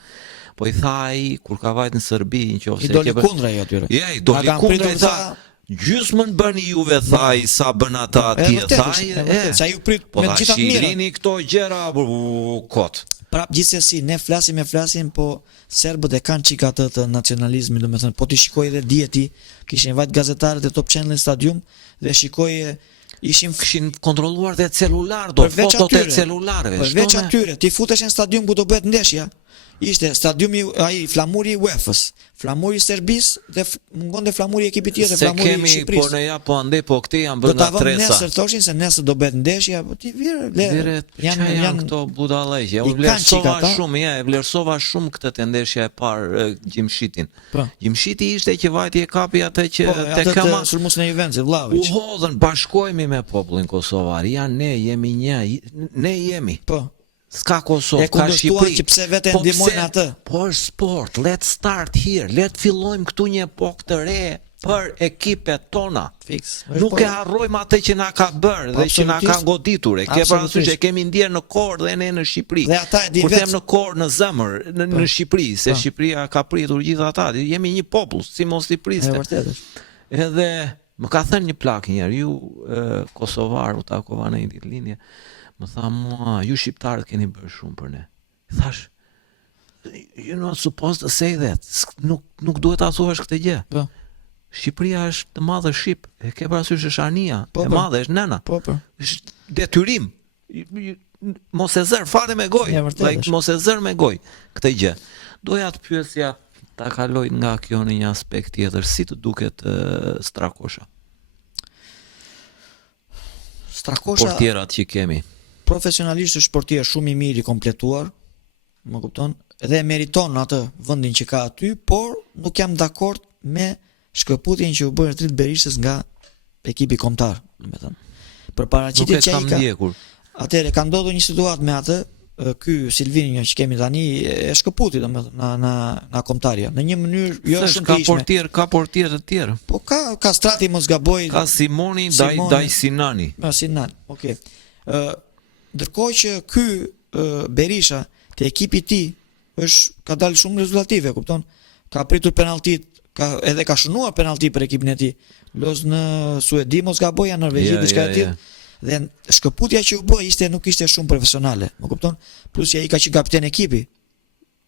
Po i tha ai kur ka vajt në Serbi, nëse i doli kundra jo atyre. Ja, i doli kundra, tha gjysmën bëni juve, tha i sa bën ata atje, tha sa ju prit po me gjitha të mira. Lini këto gjëra kot. Prap gjithsesi ne flasim, po serbët e kanë çika të nacionalizmin, domethënë po ti shikoj edhe dieti, kishin vajt gazetarët e Top Channel në stadium dhe shikoje kishin kontrolluar dhe celular, fotot e celularëve. Përveç atyre, ti futesh në stadium ku do bëhet ndeshja. Ishte stadiumi ai flamuri i UEFA-s, flamuri i Serbisë dhe mungonte flamuri i ekipit tjetër, flamuri i Shqipërisë. Po ne ja po ande po këtej janë bërë nga tresa. Nesër thoshin se nesër do bëhet ndeshja, po ti janë këto budallëqe. U vlerësova shumë këtë ndeshje e parë Gjimshitin. Gjimshiti ishte që vajti e kapi atë që te kama sulmues në Juventus, Vlahović. U hodhën, bashkohemi me popullin kosovar. Ne jemi një, ne jemi. Po. Ska Kosovë, ka Shqipëri. Që pse vete ndihmojnë atë. Po sport, let's start here. Le të fillojmë këtu një epokë të re për ekipet tona. Fix. Nuk e harrojmë atë që na ka bërë dhe që na ka goditur. Ke parasysh që kemi ndjer në korë dhe ne në Shqipëri. Kur them në korë, në zemër, në Shqipëri, se Shqipëria ka pritur gjithë ata. Jemi një popull, si mos i priste. Edhe më ka thënë një plak një herë, ju kosovar u takova në një ditëlindje. Më tha mua, ju shqiptarët keni bërë shumë për ne. Thash, you're not supposed to say that. Nuk duhet ta thuash këtë gjë. Shqipëria është të madhe shqip, e ke parasysh është ania, e madhe është nëna. Është detyrim. Mos e zër fare me gojë. Mos e zër me gojë këtë gjë. Doja të pyesja, ta kaloj nga kjo në një aspekt tjetër, si të duket Strakosha? Portierat që kemi. Profesionalisht është portier shumë i mirë i kompletuar, më kupton, dhe meriton atë vendin që ka aty, por nuk jam dakord me shkëputjen që u bë Trit Berishës nga ekipi kombëtar, domethënë. Për paraqitje që ai ka. Atëherë ka ndodhur një situatë me atë, ky Silvinjo që kemi tani e shkëputi domethënë na kombëtarja. Në një mënyrë jo shumë të ishme. Ka portier të tjerë. Po ka Strati mos gaboj. Ka Simoni, Daj Sinani. Sinan, okay. Ndërkohë që ky Berisha te ekipi i tij ka dalë shumë rezultative, kupton? Ka pritur penalltit, edhe ka shënuar penallti për ekipin e tij. Los në Suedi mos gaboja në Norvegji diçka e tillë. Dhe shkëputja që u bë nuk ishte shumë profesionale, më kupton? Plus që ai ka qenë kapiten ekipi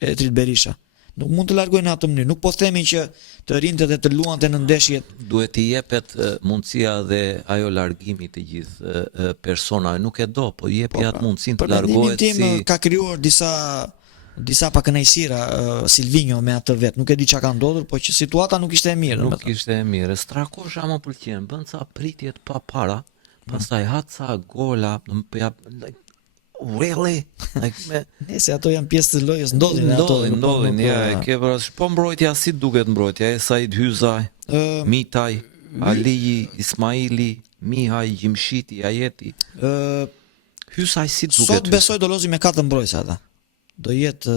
e Trit Berisha. Nuk mund të largojnë në atë mënyrë. Nuk po themi që të rinte dhe të luante në ndeshjet. Duhet i jepet mundësia dhe ajo largimi të gjithë personave. Nuk e do, po jepi atë mundësinë të largohet si. Ka krijuar disa pakënaqësira Silvinjo me atë vet. Nuk e di çka ka ndodhur, po që situata nuk ishte e mirë. Nuk ishte e mirë. Strakosha më pëlqen, bën ca pritjet pa para. Pastaj haca gola, really? Nëse ato janë pjesë të lojës, ndodhin, ja, e ke parasysh. Po mbrojtja si duket mbrojtja? Said Hyzaj, Mitaj, Aliji, Ismaili, Mihaj, Gjimshiti, Ajeti. Hyzaj si duket? Sot besoj do lozi me 4 mbrojtës ata. Do jetë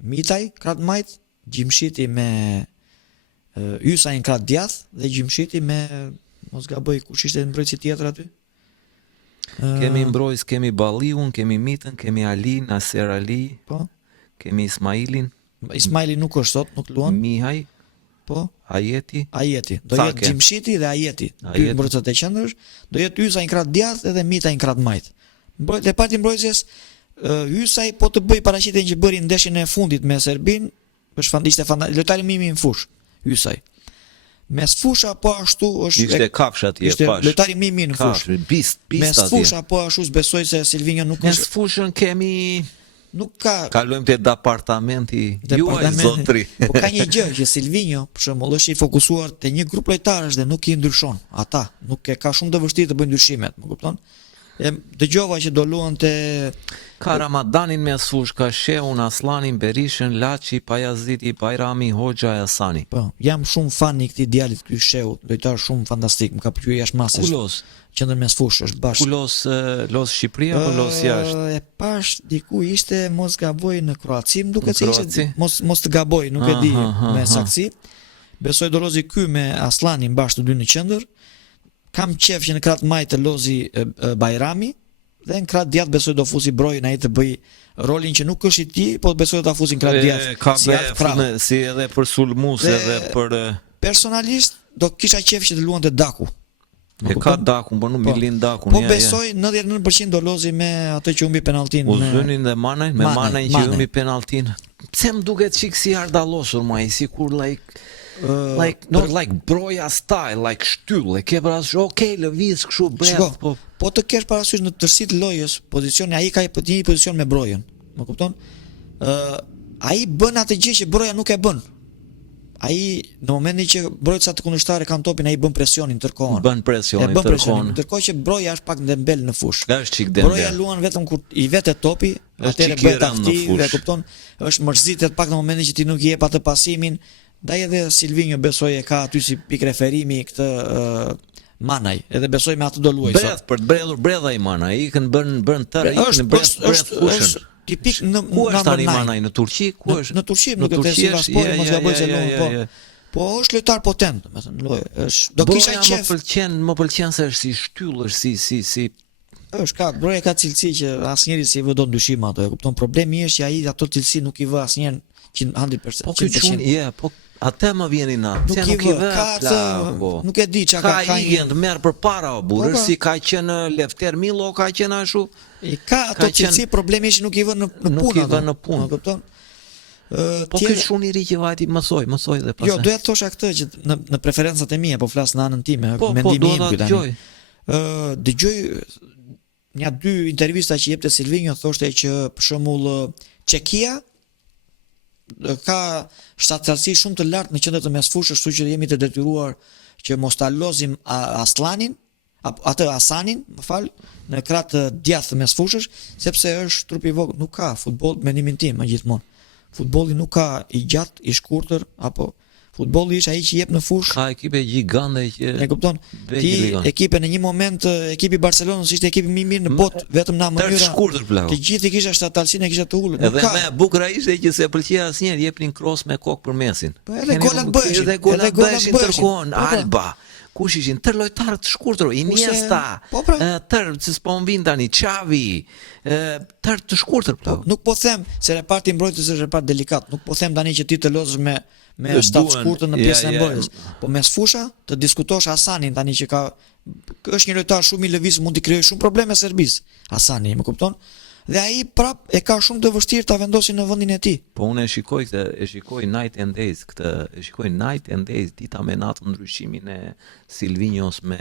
Mitaj, krah majt, Gjimshiti me Hyzajin krah djath dhe Gjimshiti me mos gaboj kush ishte mbrojtësi tjetër aty. Kemi mbrojtës, kemi Balliun, kemi Mitën, kemi Ali, Naser Ali, kemi Ismailin. Ismaili nuk është sot, nuk luan. Mihaj, Ajeti. Do jetë Gjimshiti dhe Ajeti. Dy mbrojtësat e qendrës, do jetë Hyzaj krah djath edhe Mita krah majt. Mbrojtja e parë mbrojtjes Hysaj po të bëj paraqitjen që bëri ndeshjen e fundit me Serbin, ishte lojtari më i mirë në fushë, Hysaj. Mes fusha po ashtu është Ishte kafsh atje ishte pash. lojtari më i mirë në fushë. Kafsh, bist Mes atje. fusha po ashtu besoj se Silvinho nuk Mes është fushën kemi nuk ka kalojmë te departamenti juaj departamenti. zotri. Po ka një gjë që Silvinho për shembull është i fokusuar te një grup lojtarësh dhe nuk i ndryshon. Ata nuk e ka shumë të vështirë të bëjë ndryshimet, më kupton? E dëgjova që do luante Ka Ramadanin mes fush, ka Shehun, Aslanin, Berishën, Laçi, Pajaziti, Bajrami, Hoxha e Asani. po, jam shumë fan i këtij djalit këtij Shehu, lojtar shumë fantastik, më ka pëlqyer jashtëmasë. Kulos, Qendër mes fushë është bashkë. los Shqipëria apo los jashtë? E pash diku ishte mos gaboj në Kroaci, më duket Në se ishte Kroaci? mos të gaboj, nuk e di Aha, me aha. saktësi. Besoj do lozi ky me Aslanin bashkë të dy në qendër. Kam qef që në kratë maj të lozi Bajrami dhe në kratë djathtë besoj do fusi Brojën ai të bëj rolin që nuk është i tij, po besoj do ta fusin kratë djathtë. Ka Si atë krah. si edhe për sulmus Dhe- edhe për Personalisht do kisha qef që të luante Daku. Më e ka kupton? Dakun, po nuk Po. mi lind Dakun. Po ja, besoj 99% do lozi me atë që humbi penalltin. Uzunin dhe Manaj, me Manaj që Manaj. umi penaltin. Pse më duket çik si ardallosur më, sikur like broja style, like shtyll, e ke parasysh, okay, lëviz kështu Shiko, breth, po po të kesh parasysh në tërësi të lojës, pozicioni ai ka një pozicion me Brojën, më kupton? Ai bën atë gjë që Broja nuk e bën. Ai në momentin që brojtësat kundërshtarë kanë topin, ai bën presionin tërkohën. bën presionin E bën presionin, tërkohën. ndërkohë që Broja është pak ndembel në fushë. Ka është çik Broja dembel. luan vetëm kur i vete topi, Është atëherë çik i bëhet rënd në aktiv, fushë. e kupton? Është mërzitet pak në momentin që ti nuk i jep atë pasimin. Ndaj edhe Silvinho besoj e ka aty si pikë referimi këtë Manaj, edhe besoj me atë do luaj Breth, për të bredhur bredha i Manaj, ikën bën tërë, ikën breth fushën. tipik në Ku është tani number Manaj, në Turqi? Ku është? Në Turqi, Në nuk e të Turqi si është, Vaspori, mos gaboj se luan, po. Po është lojtar potent, domethënë, lojë, është do kisha Broja qef. më pëlqen se është si shtyll, është si Është ka Broja ka cilësi që asnjëri si vë do ndryshim ato, e kupton? Problemi është që ai ato cilësi nuk i vë asnjëherë 100%. po ky çun, po atë më vjen na. Nuk i vë, ka atë, po. nuk e di çka ka Ka igjen të merr përpara o burr, Po, po. si ka qenë Lefter Millo, ka qenë ashtu. ka ato ka qenë- cilësi, problemi është që nuk i vë në Nuk punë. i vë ato, në punë. e kupton? Po ky çun i ri që vajti mësoj dhe pastaj. Jo, doja të thosha këtë që në preferencat e mia, po flas në anën time, po mendimi do im ta ky tani. dëgjoj. Dëgjoj një dy intervista që jepte Silvinho, thoshte që për shembull Çekia ka shtatësi shumë të lartë në qendër të mesfushës, kështu që jemi të detyruar që mos ta lozim Aslanin, atë Hasanin, më fal, në krah të djathtë të mesfushës, sepse është trup i vogël, nuk ka futboll mendimin tim gjithmonë. Futbolli nuk ka i gjatë, i shkurtër, apo futbolli është ai që jep në fushë. Ka ekipe gjigande që E kupton? Veç Ti ligon. ekipe në një moment ekipi Barcelonës ishte ekipi më i mirë në botë, vetëm në tërë mënyra shkurtër plau. të gjithë i kisha shtatalsinë, e kisha të ulur. Nuk Edhe ka. më e bukur ishte që se pëlqej asnjëherë jepnin cross me kokë për mesin. Po edhe golat bëheshin, Edhe golat edhe golat bëheshin bëheshin. tërkohën, Po, po. Alba. Kush ishin tër lojtarë të shkurtër, Iniesta, po, pra. tër se s'po vin tani Xavi, tër të shkurtër plau. Nuk po them se reparti mbrojtës është repart delikat. Nuk po them tani që ti të lozësh me Dhe shtat duhen, shkurtër në ja, pjesën e ja. mbrojtjes. Po mes fusha të diskutosh Hasanin tani që është një lojtar shumë i lëviz, mund të krijojë shumë probleme Serbisë. Hasani, më kupton? Dhe ai prap e ka shumë të vështirë ta vendosë në vendin e tij. Po unë e shikoj Night and Days dita me natë ndryshimin e Silvinhos me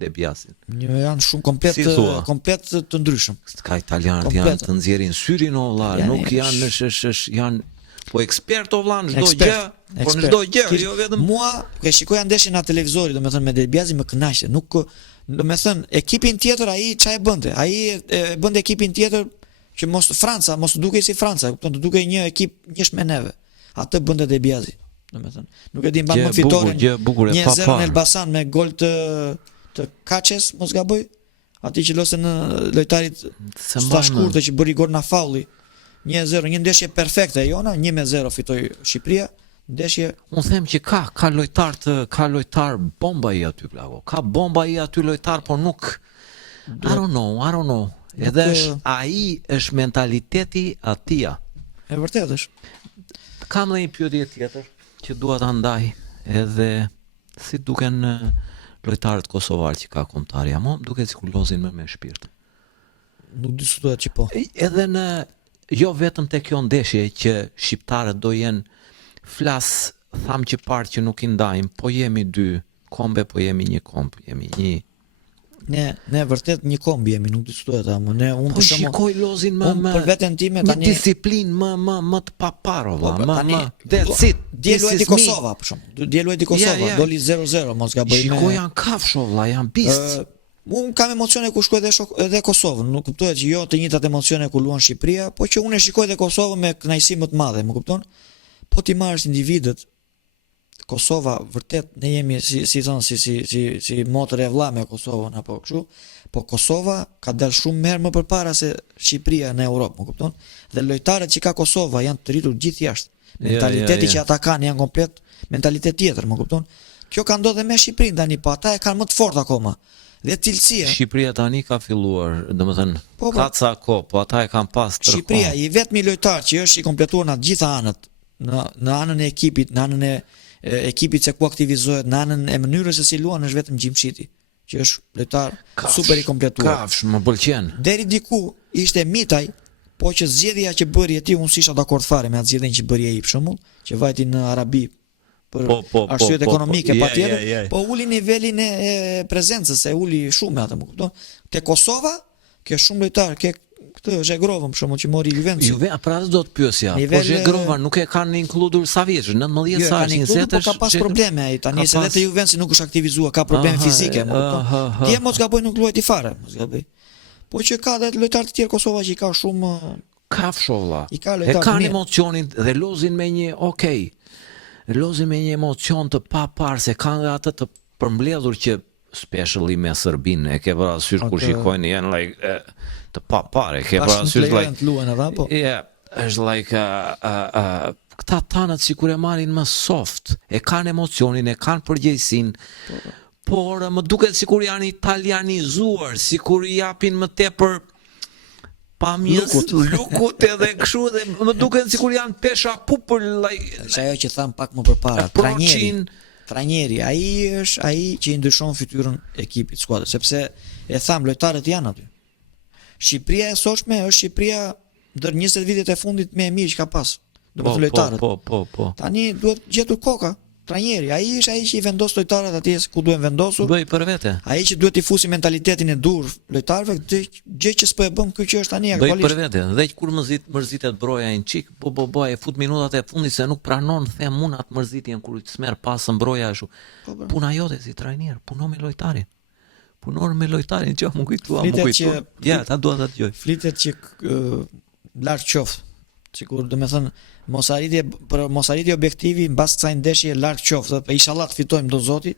Debiasin. Janë shumë komplet Si thua? komplet të ndryshëm. Ka italianët Komplet. janë të nxjerrin syrin o vlla, Janë- nuk janë po ekspert o vlla në çdo Ekspert, gjë, po në ekspert. çdo gjë, Kish- jo vetëm Mua e shikoja ndeshjen në televizori, domethënë me Debiazin më kënaqte. Nuk domethënë ekipin tjetër ai çfarë bënte? Ai e bënte ekipin tjetër që Franca mos të dukej si Franca, kupton, të dukej një ekip njësh me neve. Atë bënte Debiazi, domethënë. Nuk e di mban Gjë më fitoren. gjë bukur e 1-0 pa në Elbasan me gol të Kaçes, mos gaboj. Aty që lose në lojtarit Se sta mbaj shkurtë që bëri gol na faulli. 1-0, një ndeshje perfekte e jona, 1-0 fitoi Shqipëria. Ndeshje unë them që ka lojtar bomba i aty plako. Ka bomba i aty lojtar, por nuk I don't know. Edhe ai është mentaliteti atia. e vërtetë është. Kam dhe një pyetje tjetër që dua ta ndaj, edhe si duken lojtarët kosovar që ka kombëtarja, mo duket sikur lozin më me shpirt. nuk diskutohet që po. Edhe në jo vetëm te kjo ndeshje që shqiptarët do jenë flas tham që parë që nuk i ndajmë, po jemi dy kombe, po jemi një komb, jemi një. Ne vërtet një komb jemi, nuk diskutohet ama unë Po shikoj lozin më për veten time me tani disiplinë më të paparova, tani that's it. Dje luajti Kosova për shembull. Dje luajti Kosova, doli 0-0, mos gaboj me. Shikoj janë kafsho vlla, janë bist. Unë kam emocione ku shkoj edhe Kosovën, nuk kuptohet që jo të njëjtat emocione ku luan Shqipëria, po që unë e shikoj edhe Kosovën me kënaqësi më të madhe, më kupton? Po ti marrësh individët Kosova vërtet ne jemi si motër e vlla me Kosovën apo kështu, po Kosova ka dalë shumë herë më përpara se Shqipëria në Europë, më kupton? Dhe lojtarët që ka Kosova janë të rritur gjithë jashtë. Mentaliteti që ata kanë janë komplet mentalitet tjetër, më kupton? Kjo ka ndodhur me Shqipërinë tani, po ata e kanë më të fortë akoma. Dhe cilësia. Shqipëria tani ka filluar, domethënë ka ca kohë, po ata e kanë pas tërkohë. Shqipëria i vetmi lojtar që është i kompletuar në të gjitha anët, në anën e ekipit, në anën e ekipit se ku aktivizohet, në anën e mënyrës se si luan është vetëm Gjimshiti, që është lojtar super i kompletuar. Kafsh, më pëlqen. Deri diku ishte Mitaj, po që zgjedhja që bëri ti unë s'isha dakord fare me atë zgjedhjen që bëri ai për shembull, që vajti në Arabi për arsyet ekonomike patjetër, po uli nivelin e prezencës, e uli shumë atë, më kupton? Te Kosova, ke shumë lojtar, ke këtë Zhegrovën për shembull që mori Juventus. Pra do të pyesja, po Zhegrova nuk e kanë inkludur sa vjeç, 19 sa, 20 po ka pas probleme ai tani, se vetë Juventusi nuk është aktivizuar, ka probleme fizike, më kupton? Dje mos gaboj nuk luajti fare, mos gaboj. Po që ka dhe lojtarë të tjerë Kosova që i ka shumë kafsholla. I ka e kanë emocionin dhe lozin me një lozin me një emocion të papar, se kanë dhe atë të përmbledhur që especially me Serbinë, e ke parasysh kur shikojnë janë like të papare, ke parasysh like luan edhe apo? Është like këta tanët sikur e marrin më soft, e kanë emocionin, e kanë përgjegjësinë. Por më duket sikur janë italianizuar, sikur i japin më tepër pamjes, lukut edhe kështu, dhe më duket sikur janë pesha pupër, like ajo që tham pak më përpara, Trajneri, ai është ai që i ndryshon fytyrën e ekipit, skuadrës, sepse e tham lojtarët janë aty. Shqipëria e sotshme është Shqipëria ndër 20 vitet e fundit më e mirë që ka pas. Domethënë lojtarët. Po. Tani duhet gjetur koka. Trajneri, ai është ai që i vendos lojtarët atje ku duhen vendosur. Bëj për vete. Ai që duhet i fusi mentalitetin e dur lojtarëve, gjë që s'po e bëm kjo që është tani aktualisht. Bëj për vete. Dhe kur mërzitet Broja një çik, e fut minutat e fundit se nuk pranon, them unë atë mërzitjen kur të smer pasën Broja ashtu. Puna jote si trajner, puno me lojtarin. Punor me lojtarin që më kujtua. Ja, ta dua ta dëgjoj. Flitet që lart qoftë. Sikur do të thënë mos arritje objektivi mbas kësaj ndeshje lart qoftë, po inshallah të fitojmë do Zoti.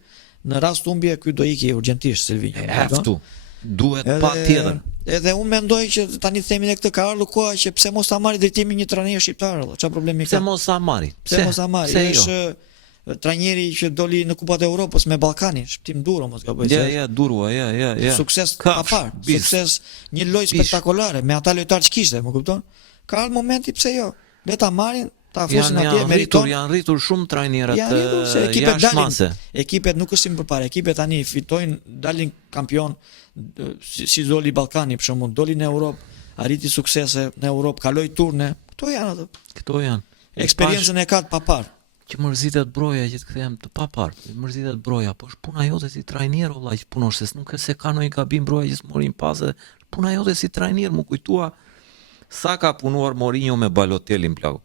Në rast humbje ky do ikë urgjentisht Silvinjo. Duhet patjetër. Edhe unë mendoj që tani themi ne këtë ka ardhur koha që pse mos ta marrë drejtimin një trajner shqiptar, çfarë problemi ka? Pse mos ta marrë? Pse mos ta marrë? Është trajneri që doli në Kupat e Evropës me Ballkanin, shptim duro mos gaboj. Ja, duro, ja. Sukses pa parë, sukses, një lojë spektakolare me ata lojtarë që kishte, më kupton? Ka ardhur momenti pse jo. Le ta marrin, ta fusin atje meriton. Janë rritur shumë trajnerët jashtë. Ekipet nuk është si më përpara, ekipet tani fitojnë, dalin kampion, si doli Ballkani për shembull, doli në Europë, arriti suksese në Europë, kaloi turne. Këto janë ato. Këto janë. Eksperiencën e ka të papar. Që mërzitet Broja që të kthehem të papar. Mërzitet Broja, po është puna jote si trajner vëlla që punosh, se nuk se ka ndonjë gabim Broja që s'morin pasë. Puna jote si trajner, më kujtua sa ka punuar Mourinho me Balotelli plaku.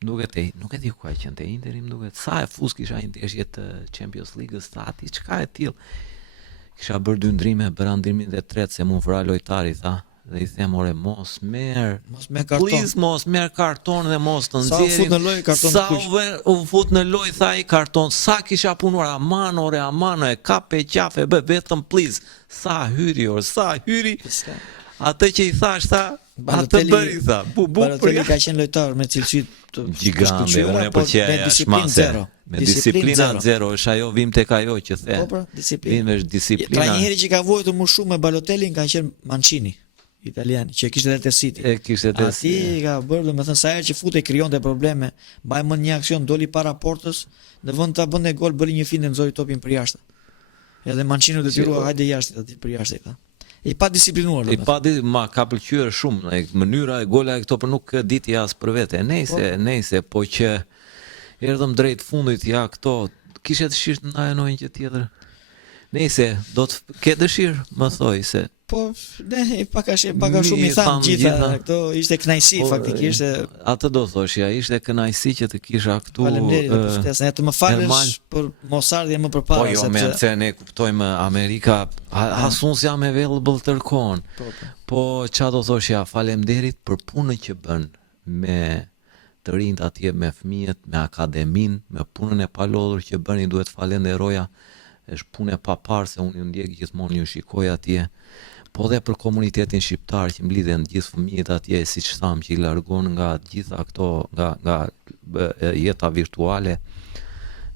Duket nuk e di ku ka qenë te Interi, më duket sa e fus kisha një ndeshje të Champions League-s aty, çka e till. Kisha bërë 2 ndrime, bëra ndrimin e tretë se mu vra lojtari tha, dhe i them ore mos merr karton. Please mos merr karton dhe mos të nxjerrin. Sa u fut në lojë tha ai karton, sa kisha punuar amano e kape qafe vetëm please. Sa hyri. Atë që i thash tha, atë bëri tha. Balotelli ka qenë lojtar me cilësi të gjigande, unë e pëlqej ashmase. Me disiplina zero, është ajo vim tek ajo që the. Po, disiplinë. Është disiplina. Trajneri që ka vuajtur më shumë me Balotelli ka qenë Mancini, italian, që kishte edhe te City. Ati ka bërë, domethënë sa herë që futej krijonte probleme, mbaj më një aksion doli para portës, në vend ta bënte gol bëri një fintë nxori topin për jashtë. Edhe Mancini detyrua hajde jashtë aty për jashtë tha. I pa disiplinuar. I padi ma ka pëlqyer shumë mënyra e gola e këto, për nuk diti as për vete. Nejse, po që erdhëm drejt fundit, ja këto, kishe dëshirë të ndajanojnë që tjetër? Nejse, do të ke dëshirë, më thoj se. Po, ne paka shumë i thamë gjitha, këto ishte kënaqësi faktikisht. Atë do thoshja, ishte kënaqësi që të kisha këtu. Faleminderit për ftesën. Të më falësh për mosardhje më përpara. Po jo, me se ne kuptojmë Amerika, asun jam available tërkohën. Po ç'a do thoshja, faleminderit për punën që bën me të rinjt atje, me fëmijët, me akademin, me punën e palodhur që bëni, duhet falenderoja. Është punë e paparë, se unë ju ndjek gjithmonë, ju shikoj atje. Po dhe për komunitetin shqiptar që mblidhen gjithë fëmijët atje, siç thamë, që i largon nga gjitha këto, nga jeta virtuale,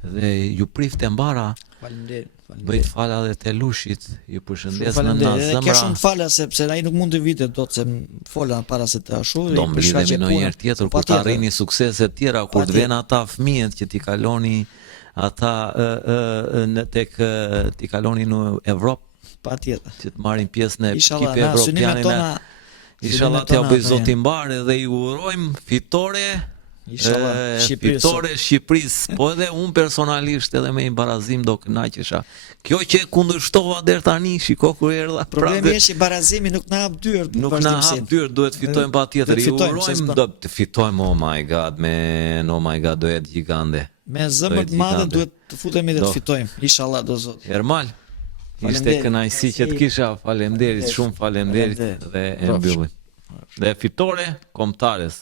dhe ju prifte mbara. Faleminderit. Bëjt fala dhe te Lushit, ju përshëndes në zemra. Ke shumë fala, sepse ai nuk mund të vite dot, se fola para se të ashu. Do mblidhemi ndonjëherë tjetër kur të arrini suksese të tjera, kur të vjen ata fëmijët që t'i kaloni ata t'i kaloni në Evropë. Patjetër. Që të marrin pjesë në ekipe evropiane. Inshallah t'ja bëj Zoti mbar, dhe ju urojmë fitore Shqipërisë. Po edhe unë personalisht edhe me barazim do kënaqesha. Kjo që kundërshtova deri tani, shiko kur erdha. Problemi është që barazimi nuk na hap dyert. Nuk na hap dyert, duhet fitojmë patjetër. Ju urojmë do të fitojmë, oh my god, do jetë gjigande. Me zëmër të madhe duhet të futemi dhe të fitojmë. Inshallah do Zot. Ermal. Ishte kënaqësi që të kisha, faleminderit, shumë faleminderit, dhe e mbyllim. Dhe fitore kombëtares.